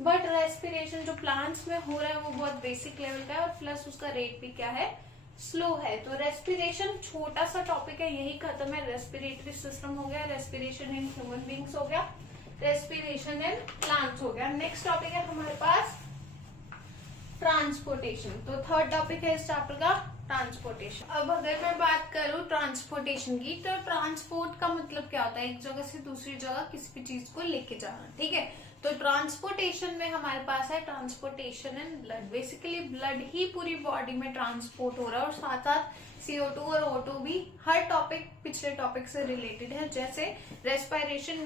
बट रेस्पिरेशन जो प्लांट्स में हो रहा है वो बहुत बेसिक लेवल का है और प्लस उसका रेट भी क्या है, स्लो है। तो रेस्पिरेशन छोटा सा टॉपिक है, यही खत्म है। रेस्पिरेटरी सिस्टम हो गया, रेस्पिरेशन इन ह्यूमन बींग्स हो गया, रेस्पिरेशन इन प्लांट्स हो गया। नेक्स्ट टॉपिक है हमारे पास ट्रांसपोर्टेशन। तो थर्ड टॉपिक है इस चैप्टर का ट्रांसपोर्टेशन। अब अगर मैं बात करूं ट्रांसपोर्टेशन की, तो ट्रांसपोर्ट का मतलब क्या होता है, एक जगह से दूसरी जगह किसी भी चीज को लेके जाना, ठीक है। तो ट्रांसपोर्टेशन में हमारे पास है transportation in blood. Basically blood ही पूरी बॉडी में ट्रांसपोर्ट हो रहा है और साथ साथ CO2 और O2 भी। हर टॉपिक पिछले टॉपिक से रिलेटेड है, जैसे रेस्पिरेशन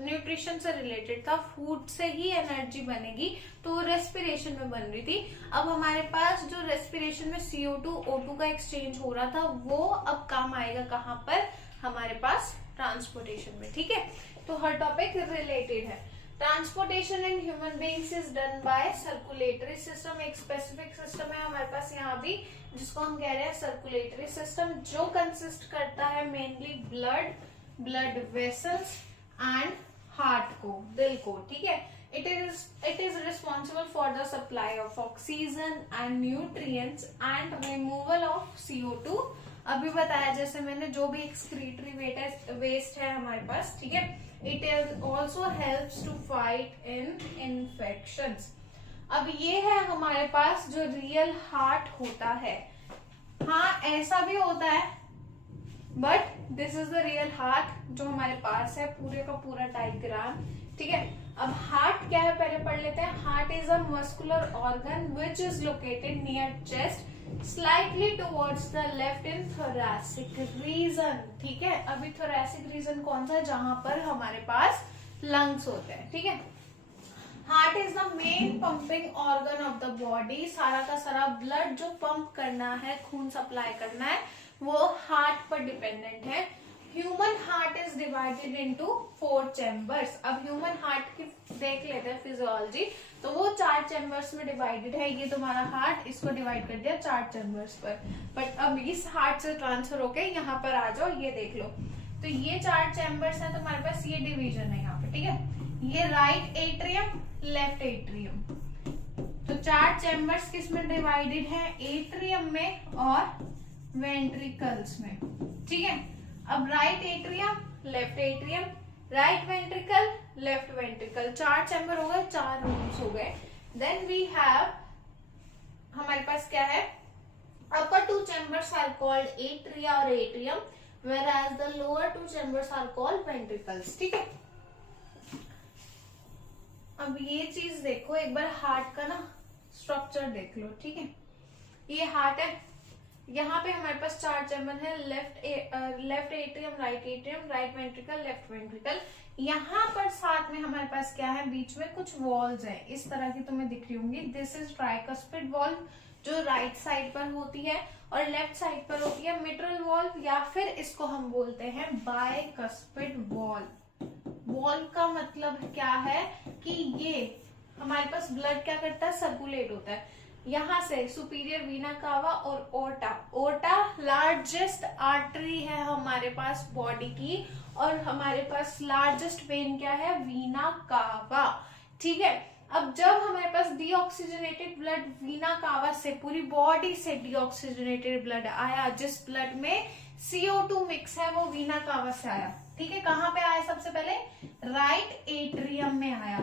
न्यूट्रिशन से रिलेटेड था, फूड से ही एनर्जी बनेगी, तो रेस्पिरेशन में बन रही थी। अब हमारे पास जो रेस्पिरेशन में CO2 O2 का एक्सचेंज हो रहा था वो अब काम आएगा कहाँ पर, हमारे पास ट्रांसपोर्टेशन में, ठीक है। तो हर टॉपिक रिलेटेड है। Transportation in human beings is done by circulatory system. एक स्पेसिफिक सिस्टम है हमारे पास यहाँ भी, जिसको हम कह रहे हैं सर्कुलेटरी सिस्टम, जो कंसिस्ट करता है mainly blood vessels and heart को, दिल को, ठीक है। It is responsible for the supply of oxygen and nutrients and removal of CO2। अभी बताया जैसे मैंने, जो भी एक्सक्रीटरी वेस्ट है हमारे पास, ठीक है, it also helps to fight in infections. अब ये है हमारे पास जो रियल हार्ट होता है। हाँ ऐसा भी होता है, but this is the real heart जो हमारे पास है, पूरे का पूरा डायग्राम, ठीक है। अब हार्ट क्या है पहले पढ़ लेते हैं। Heart is a muscular organ which is located near chest, slightly towards the left in thoracic region, ठीक है। अभी थोरैसिक रीजन कौन सा है, जहां पर हमारे पास लंग्स होते हैं, ठीक है। Heart is the main pumping organ of the body. सारा का सारा ब्लड जो पंप करना है, खून सप्लाई करना है, वो हार्ट पर डिपेंडेंट है। Human heart is divided into 4 chambers. अब ह्यूमन हार्ट की देख लेते हैं फिजियोलॉजी, तो वो 4 चैम्बर्स में डिवाइडेड है। ये तुम्हारा हार्ट, इसको डिवाइड कर दिया 4 चैम्बर्स पर। बट अब इस हार्ट से ट्रांसफर होके यहाँ पर आ जाओ, ये देख लो, तो ये 4 चैम्बर्स है तुम्हारे पास, ये डिवीजन है यहाँ पे, ठीक है। ये राइट एट्रियम, लेफ्ट एट्रियम, तो 4 चैम्बर्स किस में डिवाइडेड है, एट्रियम में और वेंट्रिकल्स में, ठीक है। अब right atrium, left atrium, right ventricle, left ventricle, 4 chamber हो गए, 4 रूम्स हो गए। देन वी हैव, हमारे पास क्या है, अपर 2 चैम्बर्स आर कॉल्ड एट्रिया और atrium, whereas the lower 2 chambers are called ventricles, ठीक है। अब ये चीज देखो एक बार, हार्ट का ना स्ट्रक्चर देख लो, ठीक है। ये हार्ट है, यहाँ पे हमारे पास 4 चैम्बर है, left atrium, right ventricle, left ventricle. यहाँ पर साथ में हमारे पास क्या है, बीच में कुछ वॉल्स है, इस तरह की तुम्हें दिख रही होंगी। दिस इज ट्राइकस्पिड वॉल्व, जो राइट साइड पर होती है, और लेफ्ट साइड पर होती है मिट्रल वॉल्व, या फिर इसको हम बोलते हैं बायकस्पिड वॉल्व। वॉल्व का मतलब क्या है कि ये हमारे पास ब्लड क्या करता है, सर्कुलेट होता है। यहाँ से सुपीरियर वीना कावा और ओर्टा। ओर्टा लार्जेस्ट आर्टरी है हमारे पास बॉडी की, और हमारे पास लार्जेस्ट वेन क्या है, वीना कावा। ठीक है, अब जब हमारे पास डीऑक्सीजनेटेड ब्लड वीना कावा से पूरी बॉडी से डीऑक्सीजनेटेड ब्लड आया, जिस ब्लड में CO2 मिक्स है, वो वीना कावा से आया। ठीक है, कहाँ पे आया, सबसे पहले राइट एट्रियम में आया।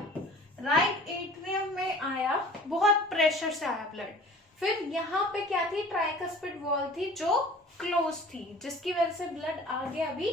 राइट एट्रियम में आया, बहुत प्रेशर से आया ब्लड। फिर यहाँ पे क्या थी, ट्राइकस्पिड वॉल थी जो क्लोज थी, जिसकी वजह से ब्लड आगे अभी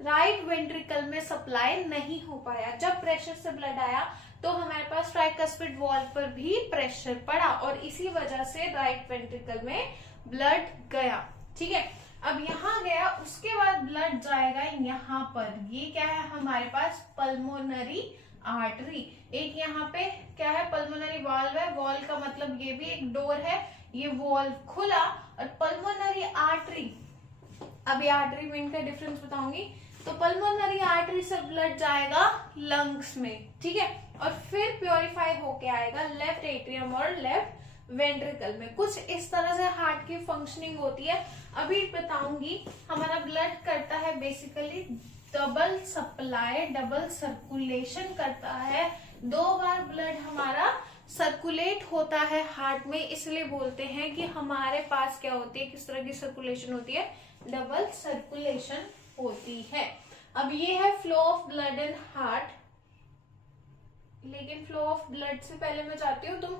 राइट वेंट्रिकल में सप्लाई नहीं हो पाया। जब प्रेशर से ब्लड आया तो हमारे पास ट्राइकस्पिड वॉल पर भी प्रेशर पड़ा, और इसी वजह से राइट वेंट्रिकल में ब्लड गया। ठीक है, अब यहाँ गया, उसके बाद ब्लड जाएगा यहाँ पर। ये क्या है हमारे पास, पल्मोनरी आर्टरी। एक यहाँ पे क्या है, पल्मोनरी वाल्व है। वाल्व का मतलब ये भी एक डोर है, ये वाल्व खुला, और पल्मोनरी आर्टरी। अब ये आर्टरी में इनका डिफरेंस बताऊंगी। तो पल्मोनरी आर्टरी से ब्लड जाएगा लंग्स में, ठीक है, और फिर प्योरीफाई होके आएगा लेफ्ट एट्रियम और लेफ्ट वेंट्रिकल में। कुछ इस तरह से हार्ट की फंक्शनिंग होती है। अभी बताऊंगी। हमारा ब्लड करता है basically double supply, double circulation करता है। 2 बार ब्लड हमारा सर्कुलेट होता है हार्ट में, इसलिए बोलते हैं कि हमारे पास क्या होती है, किस तरह की सर्कुलेशन होती है, डबल सर्कुलेशन होती है। अब ये है flow of blood in heart, लेकिन फ्लो ऑफ ब्लड से पहले मैं चाहती हूँ तुम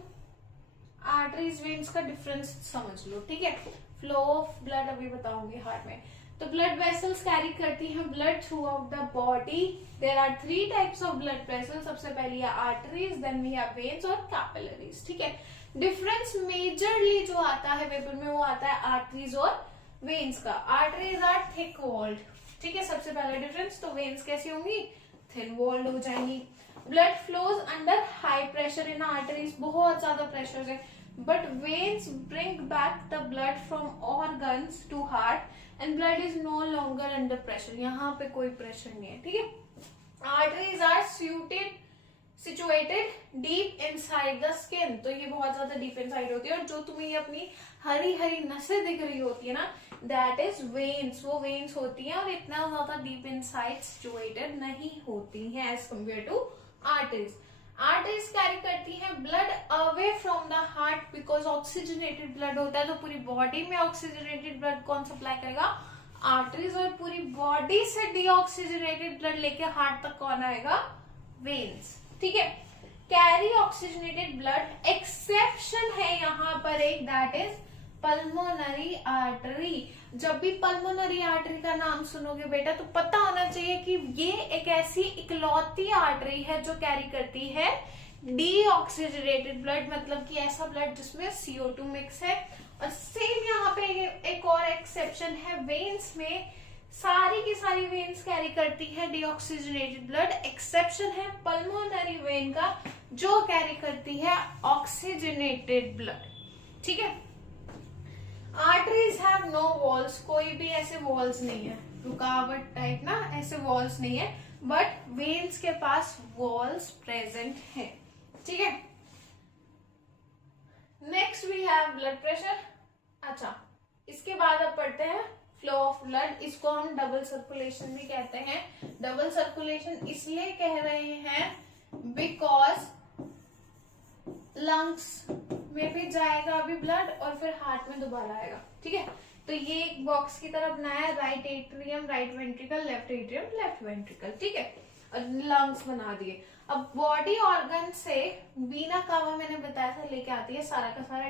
आर्टरीज वेन्स का डिफरेंस समझ लो। ठीक है, फ्लो ऑफ ब्लड अभी बताऊंगी हार्ट में। तो ब्लड वेसल्स कैरी करती हैं blood throughout the body. There are 3 types of blood vessels. सबसे पहली है arteries, then we have veins और कैपिलरीज। ठीक है, डिफरेंस मेजरली जो आता है वेपर में वो आता है आर्टरीज और वेन्स का। आर्टरीज आर थिक वॉल्ड, ठीक है, सबसे पहला डिफरेंस। तो वेन्स कैसी होंगी, थिन वॉल्ड हो जाएंगी। Blood flows under high pressure in arteries, बहुत ज्यादा प्रेशर से, but veins bring back the blood from organs to heart and blood is no longer under pressure. यहाँ पे कोई प्रेशर नहीं है। ठीक है, arteries are situated deep inside the skin, तो ये बहुत ज्यादा डीप इनसाइड होती है। और जो तुम्हें ये अपनी हरी हरी नसें दिख रही होती है ना, दैट इज वेन्स, वो वेन्स होती हैं और इतना ज्यादा डीप इनसाइड सिचुएटेड नहीं होती हैं as compare to arteries. Arteries carry करती हैं blood away from the heart, because oxygenated blood होता है, तो पूरी बॉडी में ऑक्सीजनेटेड ब्लड कौन सप्लाई करेगा, आर्टरीज, और पूरी बॉडी से डीऑक्सीजनेटेड ब्लड लेके हार्ट तक कौन आएगा, वेन्स। ठीक है, कैरी ऑक्सीजनेटेड ब्लड, एक्सेप्शन है यहाँ पर एक, दैट इज पल्मोनरी आर्टरी। जब भी पल्मोनरी आर्टरी का नाम सुनोगे बेटा तो पता होना चाहिए कि ये एक ऐसी इकलौती आर्टरी है जो कैरी करती है डीऑक्सीजनेटेड ब्लड, मतलब कि ऐसा ब्लड जिसमें CO2 मिक्स है। और सेम यहाँ पे एक और एक्सेप्शन है, वेन्स में सारी की सारी वेन्स कैरी करती है डीऑक्सीजनेटेड ब्लड। एक्सेप्शन है पल्मोनरी वेन का जो कैरी करती है ऑक्सीजनेटेड ब्लड। ठीक है, आर्टरीज हैव नो वॉल्स, कोई भी ऐसे वॉल्स नहीं है, रुकावट टाइप ना, ऐसे वॉल्स नहीं है, बट वेन्स के पास वॉल्स प्रेजेंट है। ठीक है, next we have blood pressure. अच्छा, इसके बाद अब पढ़ते हैं फ्लो ऑफ ब्लड। इसको हम डबल सर्कुलेशन भी कहते हैं। डबल सर्कुलेशन इसलिए कह रहे हैं बिकॉज लंग्स में भी जाएगा अभी ब्लड और फिर हार्ट में दोबारा आएगा। ठीक है, तो ये एक बॉक्स की तरह बनाया, right atrium, right ventricle, left atrium, left ventricle. ठीक है, और लंग्स बना दिए। अब बॉडी ऑर्गन से वीना कावा मैंने बताया था लेके आती है सारा का सारा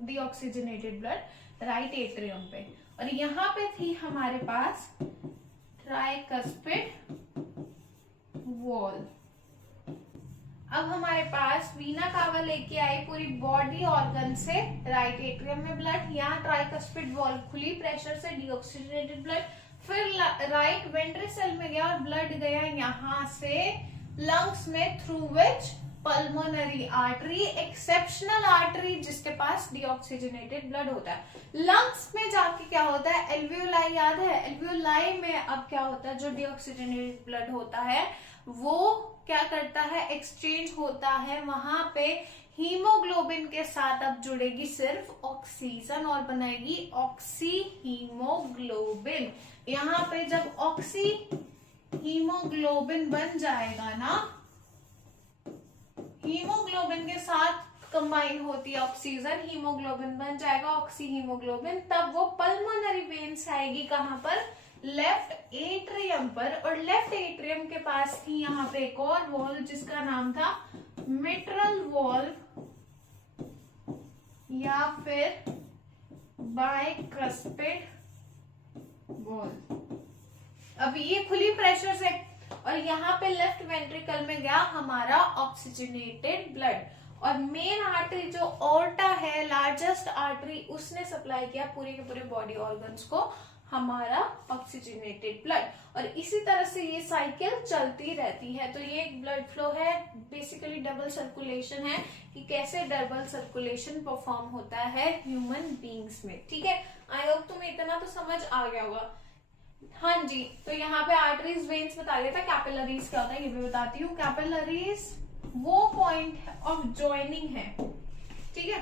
डीऑक्सीजनेटेड ब्लड राइट एट्रियम पे, और यहाँ पे थी हमारे पास ट्राइकस्पिड वॉल। अब हमारे पास वीना कावा लेके आई पूरी बॉडी ऑर्गन से राइट एट्रियम में ब्लड, यहाँ ट्राइकस्पिड वॉल खुली प्रेशर से डीऑक्सीजनेटेड ब्लड, फिर राइट वेंट्रिकल में गया और ब्लड गया यहाँ से लंग्स में, through which pulmonary artery, exceptional artery जिसके पास डीऑक्सीजनेटेड ब्लड होता है। लंग्स में जाके क्या होता है, एल्वियोलाई याद है, एल्वियोलाई में अब क्या होता है, जो डीऑक्सीजनेटेड ब्लड होता है वो क्या करता है, एक्सचेंज होता है वहां पे हीमोग्लोबिन के साथ अब जुड़ेगी सिर्फ ऑक्सीजन और बनाएगी ऑक्सी हीमोग्लोबिन। यहाँ पे जब ऑक्सी हीमोग्लोबिन बन जाएगा ना, हीमोग्लोबिन के साथ कंबाइन होती है ऑक्सीजन, हीमोग्लोबिन बन जाएगा ऑक्सी हीमोग्लोबिन, तब वो पल्मोनरी वेन से आएगी कहां पर, लेफ्ट एट्रियम पर। और लेफ्ट एट्रियम के पास थी यहाँ पे एक और वॉल्व जिसका नाम था मिट्रल वॉल्व या फिर बाइकस्पिड वॉल्व। अब ये खुली प्रेशर से, और यहाँ पे लेफ्ट वेंट्रिकल में गया हमारा ऑक्सीजनेटेड ब्लड, और मेन आर्टरी जो ओर्टा है, लार्जेस्ट आर्टरी, उसने सप्लाई किया पूरे के पूरे बॉडी ऑर्गन्स को हमारा ऑक्सीजनेटेड ब्लड। और इसी तरह से ये साइकिल चलती रहती है। तो ये एक ब्लड फ्लो है, बेसिकली डबल सर्कुलेशन है कि कैसे डबल सर्कुलेशन परफॉर्म होता है ह्यूमन बींग्स में। ठीक है, आई होप तुम्हें इतना तो समझ आ गया होगा। हाँ जी, तो यहाँ पे आर्टरीज वेन्स बता दिया था, कैपिलरीज क्या होता है ये भी बताती हूँ। कैपिलरीज वो पॉइंट ऑफ ज्वाइनिंग है, ठीक है,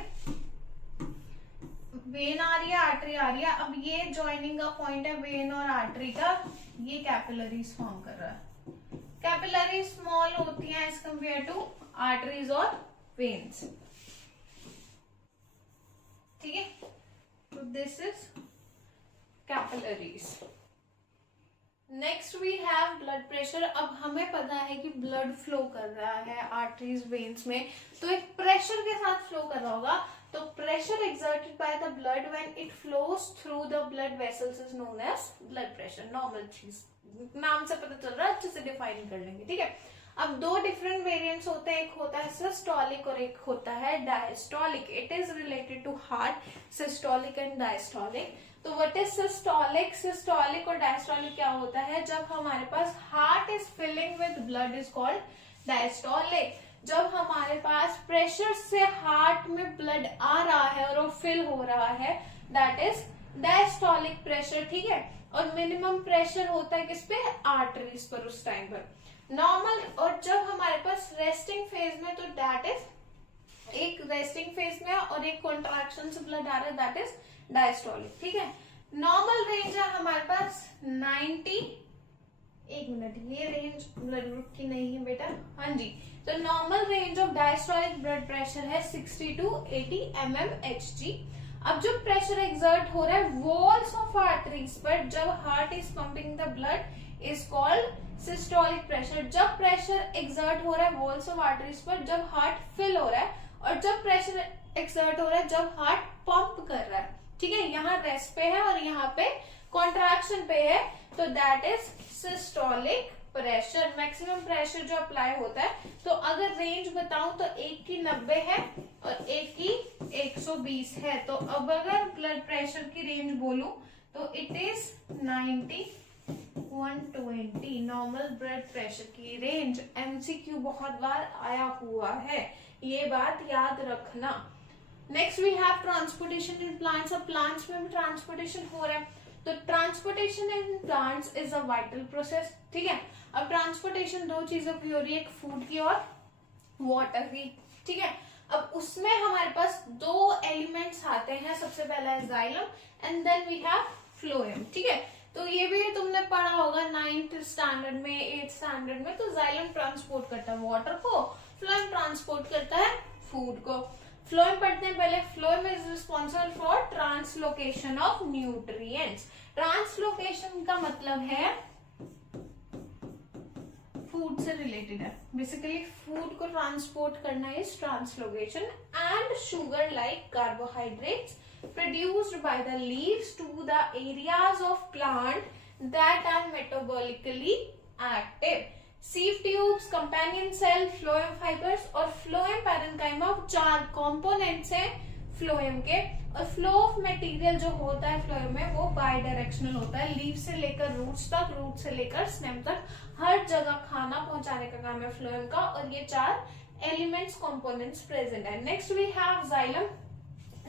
वेन आ रही है, आर्टरी आ रही है, अब ये ज्वाइनिंग का पॉइंट है वेन और आर्टरी का, ये कैपिलरीज फॉर्म कर रहा है। कैपिलरीज स्मॉल होती है एज कंपेयर टू आर्टरीज और वेन्स, ठीक है। तो this is capillaries. Next we have blood pressure. अब हमें पता है कि ब्लड फ्लो कर रहा है आर्टरीज वेन्स में, तो एक प्रेशर के साथ फ्लो कर रहा होगा। तो pressure exerted by the blood when it flows through the blood vessels is known as blood pressure. Normal चीज, नाम से पता चल रहा है, अच्छे से डिफाइन कर लेंगे, ठीक है। अब दो डिफरेंट वेरिएंट्स होते हैं, एक होता है सिस्टोलिक और एक होता है diastolic. It is related to heart, systolic and diastolic. तो व्हाट इज सिस्टोलिक? सिस्टोलिक और डायस्टोलिक क्या होता है? जब हमारे पास heart is filling with blood is called diastolic. जब हमारे पास प्रेशर से हार्ट में ब्लड आ रहा है और वो फिल हो रहा है, दैट इज डायस्टोलिक प्रेशर, ठीक है। और मिनिमम प्रेशर होता है किस पे? आर्टरीज पर उस टाइम पर, नॉर्मल। और जब हमारे पास रेस्टिंग फेज में, तो दैट इज एक रेस्टिंग फेज में और एक कॉन्ट्रैक्शन से ब्लड आ रहा है, दैट इज डायस्टोलिक, ठीक है। नॉर्मल रेंज है हमारे पास 90, एक मिनट, ये रेंज ब्लड ग्रुप की नहीं है बेटा, हाँ जी। तो normal range of diastolic blood pressure है 60 to 80 mmHg। अब जो प्रेशर एक्सर्ट हो रहा है वॉल्स ऑफ आर्टरीज पर जब heart is pumping the blood is called systolic pressure. जब प्रेशर एक्सर्ट हो रहा है वॉल्स ऑफ आर्टरीज पर जब हार्ट फिल हो रहा है, और जब प्रेशर एक्सर्ट हो रहा है जब हार्ट पंप कर रहा है, ठीक है। यहाँ रेस्ट पे है और यहाँ पे कॉन्ट्रैक्शन पे है, तो that is systolic pressure. Maximum pressure जो अप्लाई होता है, तो अगर रेंज बताऊं तो एक की 90 है और एक की 120 है। तो अब अगर ब्लड प्रेशर की रेंज बोलूं तो it is 90 120 normal blood pressure की रेंज। एमसीक्यू बहुत बार आया हुआ है, ये बात याद रखना। Next we have transportation in plants. अब प्लांट्स में भी ट्रांसपोर्टेशन हो रहा है, तो transportation in plants is a vital process, ठीक है। अब ट्रांसपोर्टेशन दो चीजों की हो रही है, एक फूड की और वाटर की, ठीक है। अब उसमें हमारे पास दो एलिमेंट्स आते हैं, सबसे पहला है xylem and then we have phloem, ठीक है। तो ये भी तुमने पढ़ा होगा 9th स्टैंडर्ड में, 8th स्टैंडर्ड में। तो जाइलम ट्रांसपोर्ट करता है वाटर को, फ्लोएम ट्रांसपोर्ट करता है फूड को। फ्लोएम पढ़ते हैं पहले। Phloem is responsible for translocation of nutrients. Translocation का मतलब है फूड से रिलेटेड है, बेसिकली फूड को ट्रांसपोर्ट करना is translocation. And sugar like carbohydrates produced by the leaves to the areas of plant that are metabolically active. Sieve tubes, companion cell, phloem fibers और phloem parenchyma 4 components हैं phloem के। और flow of material जो होता है phloem में वो bidirectional होता है, लीव से लेकर रूट्स तक, रूट से लेकर स्टेम तक, हर जगह खाना पहुंचाने का काम है phloem का। और ये 4 एलिमेंट्स कंपोनेंट्स प्रेजेंट है। Next we have xylem.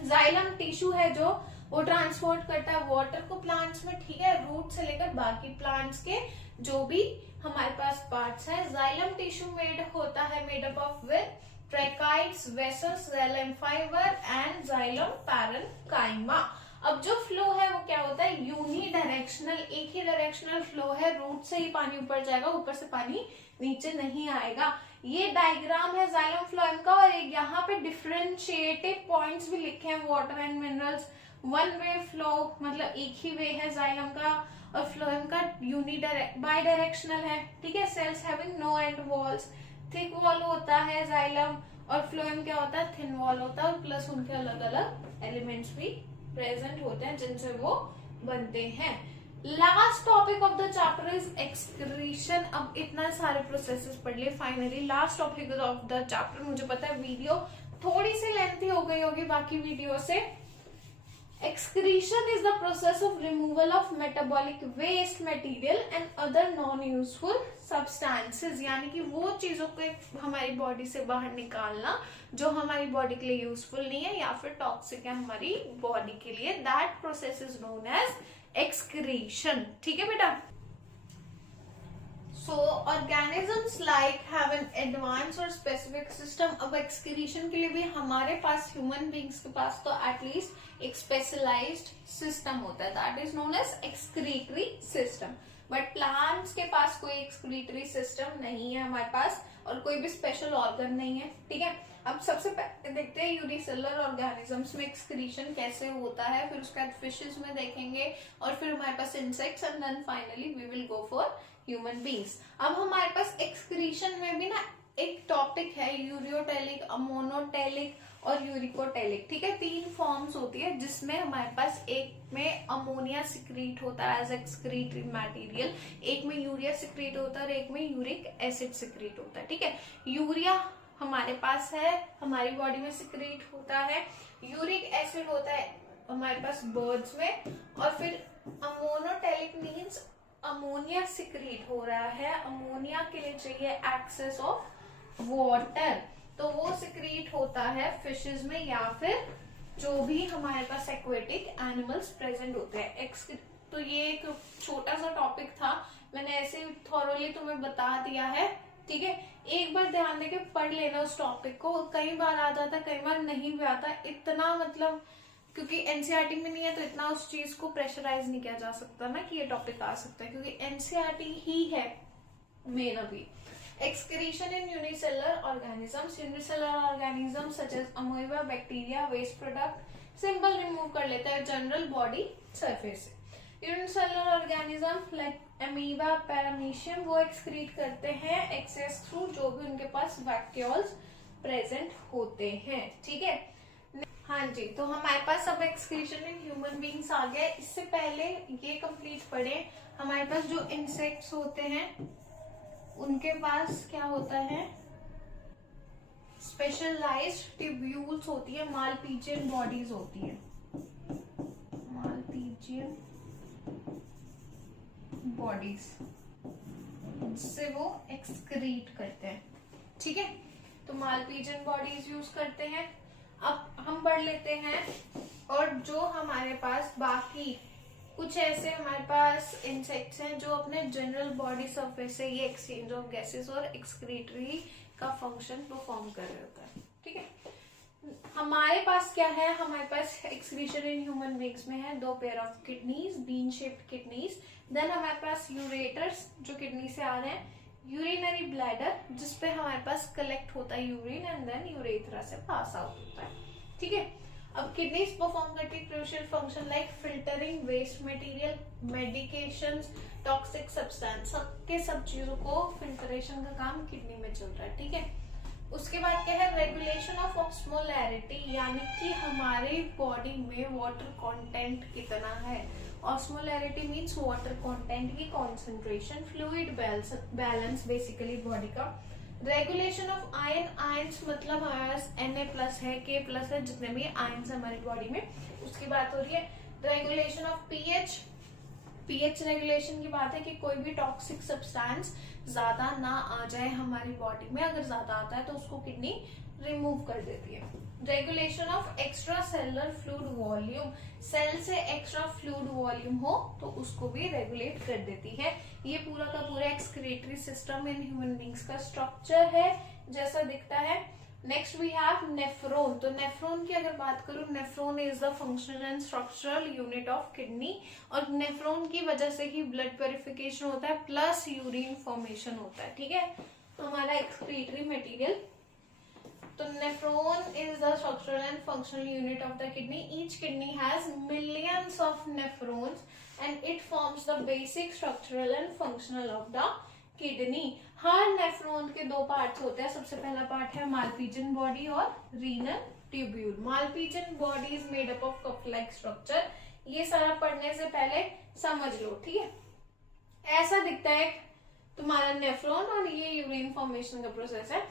Xylem tissue है जो वो ट्रांसपोर्ट करता है वाटर को प्लांट्स में, ठीक है, रूट से लेकर बाकी प्लांट्स के जो भी हमारे पास पार्ट्स हैं। जाइलम टिश्यू मेड होता है, made up of with tracheids, vessels, xylem fibre and xylem parenchyma. अब जो फ्लो है वो क्या होता है, यूनिडायरेक्शनल, एक ही डायरेक्शनल फ्लो है, रूट से ही पानी ऊपर जाएगा, ऊपर से पानी नीचे नहीं आएगा। ये डायग्राम है जाइलम फ्लोएम का, और एक यहाँ पे डिफरेंशिएटिव पॉइंट्स भी लिखे हैं, water and minerals. One way flow मतलब एक ही वे है जाइलम का, और फ्लोएम का बाई डायरेक्शनल है, ठीक है। Cells having no end walls, thick wall होता है जाइलम, और फ्लोएम क्या होता है, थिन वॉल होता है, और प्लस उनके अलग अलग एलिमेंट्स भी प्रेजेंट होते हैं जिनसे वो बनते हैं। Last topic of the chapter is excretion. अब इतना सारे प्रोसेसेस पढ़ लिए, finally last topic of the chapter. मुझे पता है वीडियो थोड़ी सी लेंथी हो गई होगी बाकी वीडियो से। Excretion is the process of removal of metabolic waste material and other non-useful substances, यानी कि वो चीजों को हमारी बॉडी से बाहर निकालना जो हमारी बॉडी के लिए यूजफुल नहीं है या फिर टॉक्सिक है हमारी बॉडी के लिए। That process is known as excretion, ठीक है बेटा। So organisms like have an advanced or specific system। अब excretion के लिए भी हमारे पास ह्यूमन बींग्स के पास तो एटलीस्ट एक स्पेशलाइज्ड सिस्टम होता है, that is known as excretory system. But plants के पास कोई एक्सक्रीटरी सिस्टम नहीं है हमारे पास, और कोई भी स्पेशल ऑर्गन नहीं है, ठीक है। अब सबसे पहले देखते हैं यूनिसेलुलर ऑर्गेनिजम्स में एक्सक्रीशन कैसे होता है, फिर उसके बाद फिशेस में देखेंगे, और फिर हमारे पास insects, and then finally we will go for human beings. अब हमारे पास एक्सक्रीशन में भी ना एक टॉपिक है, यूरियोटेलिक, अमोनोटेलिक और यूरिकोटेलिक, ठीक है। 3 फॉर्म्स होती है जिसमें हमारे पास एक में अमोनिया सिक्रीट होता है एज एक्सक्रीटरी मटेरियल, एक में यूरिया सिक्रीट होता है, और एक में यूरिक एसिड सिक्रीट होता है, ठीक है। यूरिया हमारे पास है, हमारी बॉडी में सिक्रीट होता है, यूरिक एसिड होता है हमारे पास बर्ड्स में, और फिर अमोनोटेलिक मीन्स अमोनिया सिक्रीट हो रहा है, अमोनिया के लिए चाहिए एक्सेस ऑफ वाटर, तो वो सिक्रीट होता है फिशेस में या फिर जो भी हमारे पास एक्वेटिक एनिमल्स प्रेजेंट होते हैं। तो ये एक छोटा सा टॉपिक था, मैंने ऐसे थॉरोली तुम्हें बता दिया है, ठीक है। एक बार ध्यान देके पढ़ लेना उस टॉपिक को, कई बार आ जाता कई बार नहीं भी आता, इतना मतलब क्योंकि एनसीईआरटी में नहीं है तो इतना उस चीज को प्रेशराइज नहीं किया जा सकता ना कि ये टॉपिक आ सकता है, क्योंकि एनसीईआरटी ही है मेन अभी। Excretion in unicellular organisms। Unicellular organisms such as amoeba, bacteria, waste product, simple remove कर लेते हैं जनरल बॉडी सरफेस से। Unicellular organism like amoeba, paramecium, वो एक्सक्रीट करते हैं एक्सेस थ्रू जो भी उनके पास वैक्यूल्स प्रेजेंट होते हैं, ठीक है। हाँ जी, तो हमारे पास अब एक्सक्रीशन इन ह्यूमन बींग्स आ गया। इससे पहले ये कंप्लीट पढ़े, हमारे पास जो इंसेक्ट्स होते हैं उनके पास क्या होता है, स्पेशलाइज्ड ट्यूब्यूल्स होती है, मालपीजियन बॉडीज होती है, मालपीजियन बॉडीज, जिससे वो एक्सक्रीट करते हैं, ठीक है। तो मालपीजियन बॉडीज यूज करते हैं। अब हम पढ़ लेते हैं, और जो हमारे पास बाकी कुछ ऐसे हमारे पास इंसेक्ट्स हैं जो अपने जनरल बॉडी सरफेस से ये एक्सचेंज ऑफ गैसेस और एक्सक्रीटरी का फंक्शन परफॉर्म कर रहे होता है, ठीक है। हमारे पास क्या है, हमारे पास एक्सक्रीशन इन ह्यूमन बींग्स में है 2 pair of kidneys, bean shaped kidneys. Then हमारे पास यूरेटर्स जो किडनी से आ रहे हैं, यूरिनरी ब्लैडर जिसपे हमारे पास कलेक्ट होता है यूरिन, एंड देन यूरेथ्रा से पास आउट होता है, ठीक है। अब किडनीज परफॉर्म करती है crucial function like filtering waste material, medications, toxic substance, सबके सब चीजों को फिल्टरेशन का काम किडनी में चल रहा है, ठीक है। उसके बाद क्या है, रेगुलेशन ऑफ ऑस्मोलैरिटी, यानी कि हमारी बॉडी में वाटर कंटेंट कितना है। ऑस्मोलैरिटी मींस वाटर कंटेंट की concentration, fluid balance basically body का। रेगुलेशन ऑफ आयन, आयंस मतलब हमारे पास Na+ है, K+ है, जितने भी आयंस है हमारी बॉडी में, उसकी बात हो रही है। Regulation of pH, pH regulation की बात है कि कोई भी टॉक्सिक सब्सटेंस ज्यादा ना आ जाए हमारी बॉडी में, अगर ज्यादा आता है तो उसको किडनी रिमूव कर देती है। Regulation of extra cellular fluid volume, cell से एक्स्ट्रा फ्लूइड वॉल्यूम हो तो उसको भी रेगुलेट कर देती है। ये पूरा का पूरा excretory system in human beings का स्ट्रक्चर है, जैसा दिखता है। Next we have nephron. तो नेफ्रॉन की अगर बात करूं, nephron is the functional and structural unit of kidney, और नेफ्रॉन की वजह से ही ब्लड प्योरिफिकेशन होता है प्लस यूरिन फॉर्मेशन होता है। ठीक है, तो हमारा एक्सक्रीटरी मटेरियल। तो nephron is the structural and functional unit of the kidney. Each kidney has millions of nephrons and it forms the basic structural and functional of the kidney. Her nephron के दो parts होते हैं। सबसे पहला part है Malpighian body और renal tubule. Malpighian body is made up of cup like structure. ये सारा पढ़ने से पहले समझ लो, ठीक है। ऐसा दिखता है तुम्हारा नेफ्रॉन, और ये यूरिन फॉर्मेशन का प्रोसेस है।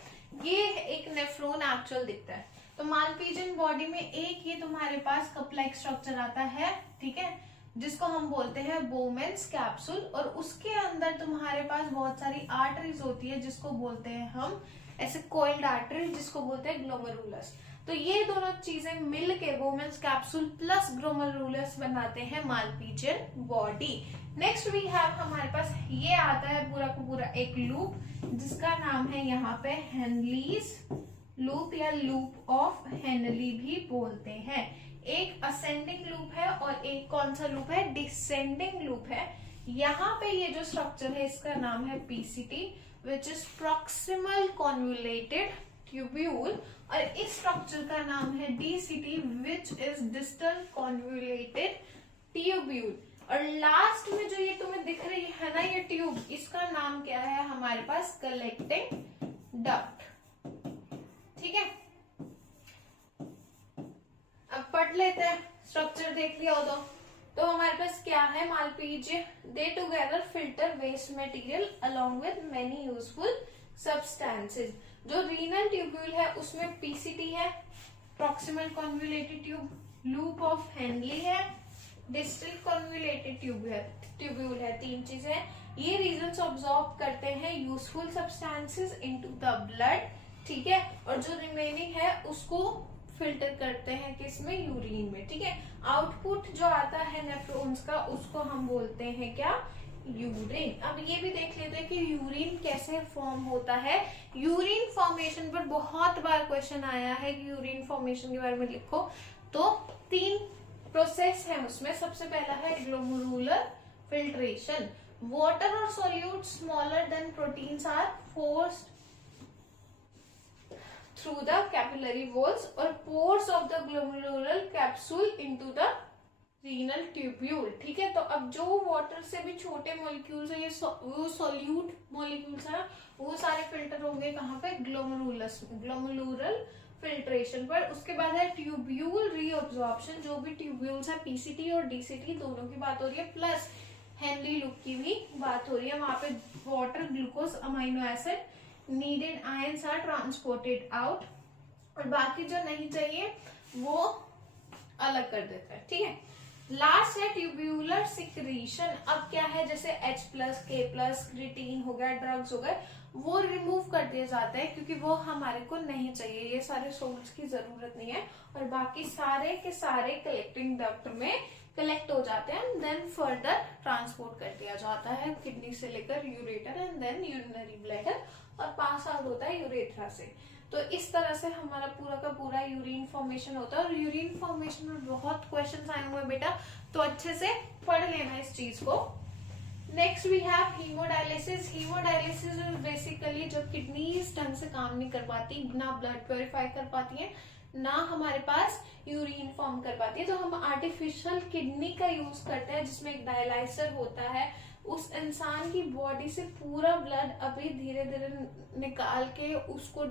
ये एक नेफ्रॉन एक्चुअल दिखता है। तो मालपीजियन बॉडी में एक ये तुम्हारे पास कप लाइक स्ट्रक्चर आता है, ठीक है, जिसको हम बोलते हैं बोमेन्स कैप्सूल, और उसके अंदर तुम्हारे पास बहुत सारी आर्टरीज होती है जिसको बोलते हैं हम ऐसे कोइल्ड आर्टरी, जिसको बोलते हैं ग्लोमेरुलस। तो ये दोनों चीजें मिलके बोमेन्स कैप्सूल प्लस ग्लोमेरुलस बनाते हैं Malpighian body. Next we have हमारे पास ये आता है पूरा का पूरा एक लूप, जिसका नाम है यहाँ पे हेनलीज लूप या लूप ऑफ हेनली भी बोलते हैं। एक असेंडिंग लूप है और एक कौन सा लूप है, डिसेंडिंग लूप है। यहाँ पे ये जो स्ट्रक्चर है इसका नाम है PCT, which is proximal convoluted tubule, और इस स्ट्रक्चर का नाम है DCT, which is distal convoluted tubule. और लास्ट में जो ये तुम्हें दिख रही है ना ये ट्यूब, इसका नाम क्या है हमारे पास, कलेक्टिंग डक्ट। ठीक है, अब पढ़ लेते हैं। स्ट्रक्चर देख लिया हो तो हमारे पास क्या है, Malpighian they together filter waste material along with many useful substances. जो रीनल ट्यूब्यूल है उसमें पीसीटी है, proximal convoluted tube, loop of Henle है, डिस्टल कॉन्वुलेटेड ट्यूब्यूल है। तीन चीजें, ये रीजन्स ऑब्जॉर्ब करते हैं useful substances into the blood, ठीक है, और जो रिमेनिंग है उसको फिल्टर करते हैं किसमें, यूरिन में। ठीक है, आउटपुट जो आता है नेफ्रॉन्स का उसको हम बोलते हैं क्या, यूरिन। अब ये भी देख लेते हैं कि यूरिन कैसे फॉर्म होता है। यूरिन फॉर्मेशन पर बहुत बार क्वेश्चन आया है कि यूरिन फॉर्मेशन के बारे में लिखो। तो 3 प्रोसेस है उसमें। सबसे पहला है ग्लोमेरुलर फिल्ट्रेशन। वाटर और solute smaller than proteins are forced through the capillary walls or pores of the glomerular capsule into the renal tubule। ठीक है, तो अब जो वाटर से भी छोटे मॉलिक्यूल्स है, ये वो सोल्यूट मॉलिक्यूल्स है, वो सारे फिल्टर होंगे कहाँ पे, ग्लोमेरुलर फिल्ट्रेशन पर। उसके बाद है ट्यूब्यूल रीअब्जॉर्प्शन। जो भी ट्यूब्यूल्स है, पीसीटी और डीसीटी दोनों की बात हो रही है, प्लस हेनली लूप की भी बात हो रही है। वहां पे water, glucose, amino acid, needed ions are transported out, और बाकी जो नहीं चाहिए वो अलग कर देता है। ठीक है, लास्ट है ट्यूब्यूलर सिक्रीशन। अब क्या है, जैसे H+, K+, क्रिटीन हो गया, ड्रग्स हो गए, वो रिमूव कर दिए जाते हैं क्योंकि वो हमारे को नहीं चाहिए, ये सारे सोल्ट्स की जरूरत नहीं है, और बाकी सारे के सारे कलेक्टिंग डक्ट में कलेक्ट हो जाते हैं, देन फर्दर ट्रांसपोर्ट कर दिया जाता है किडनी से लेकर ureter and then urinary bladder, और पास आउट होता है यूरेथ्रा से। तो इस तरह से हमारा पूरा का पूरा यूरिन फॉर्मेशन होता है। और यूरिन फॉर्मेशन में बहुत क्वेश्चंस आए हुए बेटा, तो अच्छे से पढ़ लेना इस चीज को। Next we have haemodialysis. Haemodialysis basically जब किडनीज ढंग से काम नहीं कर पाती, ना ब्लड प्योरीफाई कर पाती है, ना हमारे पास यूरिन फॉर्म कर पाती है, तो हम आर्टिफिशियल किडनी का यूज करते हैं, जिसमें एक डायलाइजर होता है। उस इंसान की बॉडी से पूरा ब्लड अभी धीरे धीरे निकाल के उसको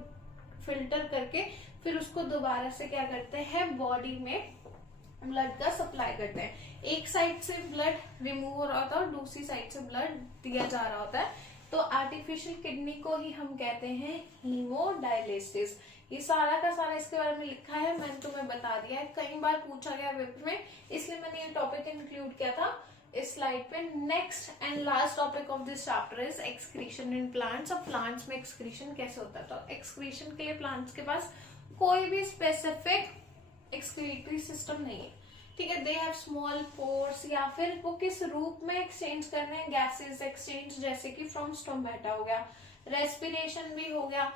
फिल्टर करके फिर उसको दोबारा से क्या करते हैं, बॉडी में ब्लड का सप्लाई करते हैं। एक साइड से ब्लड रिमूव हो रहा होता है और दूसरी साइड से ब्लड दिया जा रहा होता है, तो आर्टिफिशियल किडनी को ही हम कहते हैं हीमोडायलिसिस। ये सारा का सारा इसके बारे में लिखा है, मैंने तुम्हें बता दिया है, कई बार पूछा गया पेपर में, इसलिए मैंने ये टॉपिक इंक्लूड किया था इस स्लाइड पे। Next and last topic of this chapter is excretion in plants. अब प्लांट्स में एक्सक्रीशन कैसे होता है, तो एक्सक्रीशन के लिए प्लांट्स के पास कोई भी स्पेसिफिक एक्सक्रीटरी सिस्टम नहीं है। ठीक है, दे हैव स्मॉल पोर्स, या फिर वो किस रूप में एक्सचेंज कर रहे हैं, गैसेज एक्सचेंज, जैसे कि फ्रॉम स्टोमेटा हो गया, रेस्पिरेशन भी हो गया,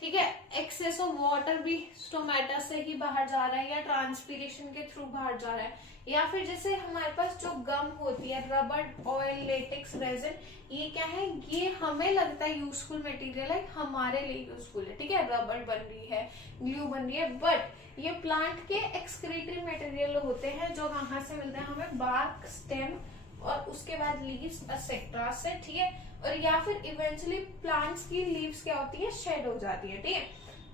ठीक है। एक्सेस ऑफ वाटर भी स्टोमेटा से ही बाहर जा रहा है या ट्रांसपीरेशन के थ्रू बाहर जा रहा है, या फिर जैसे हमारे पास जो गम होती है, रबर, ऑयल, लेटेक्स, रेजिन, ये क्या है, ये हमें लगता है यूजफुल मटेरियल है, हमारे लिए यूजफुल है, ठीक है, रबर बन रही है, ग्लू बन रही है, बट ये प्लांट के एक्सक्रीटरी मटेरियल होते हैं जो कहाँ से मिलते हैं हमें, बार्क, स्टेम और उसके बाद लीव्स एक्सेट्रा से, ठीक है। और या फिर इवेंचुअली प्लांट्स की लीव्स क्या होती है, शेड हो जाती है, ठीक है।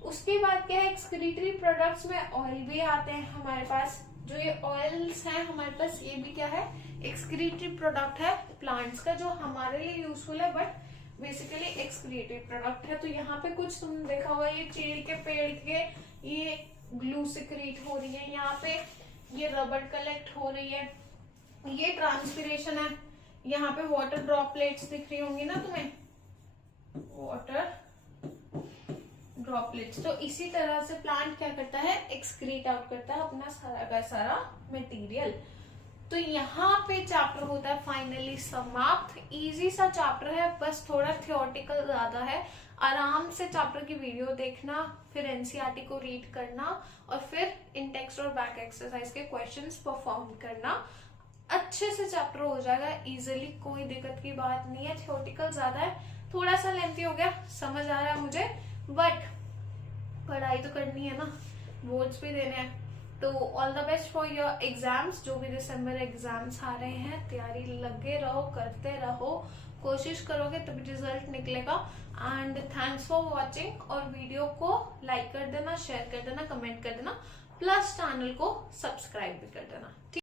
उसके बाद क्या है, एक्सक्रीटरी प्रोडक्ट्स में ऑयल भी आते हैं हमारे पास, जो ये ऑयल्स हैं हमारे पास, ये भी क्या है, एक्सक्रीटरी प्रोडक्ट है प्लांट्स का, जो हमारे लिए यूजफुल है बट बेसिकली एक्सक्रीटरी प्रोडक्ट है। तो यहाँ पे कुछ तुमने देखा होगा, ये चीड़ के पेड़ के ये ग्लू सिक्रीट हो रही है, यहाँ पे ये रबर कलेक्ट हो रही है, ये ट्रांसपिरेशन है, यहाँ पे वाटर ड्रॉपलेट्स दिख रही होंगी ना तुम्हें, वाटर ड्रॉपलेट्स। तो इसी तरह से प्लांट क्या करता है, एक्सक्रीट आउट करता है अपना सारा का सारा मटेरियल। तो यहाँ पे चैप्टर होता है फाइनली समाप्त। इजी सा चैप्टर है, बस थोड़ा थियोरेटिकल ज्यादा है। आराम से चैप्टर की वीडियो देखना, फिर एनसीईआरटी को रीड करना और फिर इन टेक्स्ट और बैक एक्सरसाइज के क्वेश्चंस परफॉर्म करना। अच्छे से चैप्टर हो जाएगा इजिली, कोई दिक्कत की बात नहीं है। थियोरेटिकल ज्यादा है, थोड़ा सा लेंथी हो गया, समझ आ रहा है मुझे, बट पढ़ाई तो करनी है ना, बोर्ड्स भी देने हैं। तो all the best for your exams, जो भी दिसंबर एग्जाम्स आ रहे हैं, तैयारी लगे रहो, करते रहो, कोशिश करोगे तभी रिजल्ट निकलेगा। एंड थैंक्स फॉर वॉचिंग, और वीडियो को लाइक कर देना, शेयर कर देना, कमेंट कर देना, प्लस चैनल को सब्सक्राइब भी कर देना।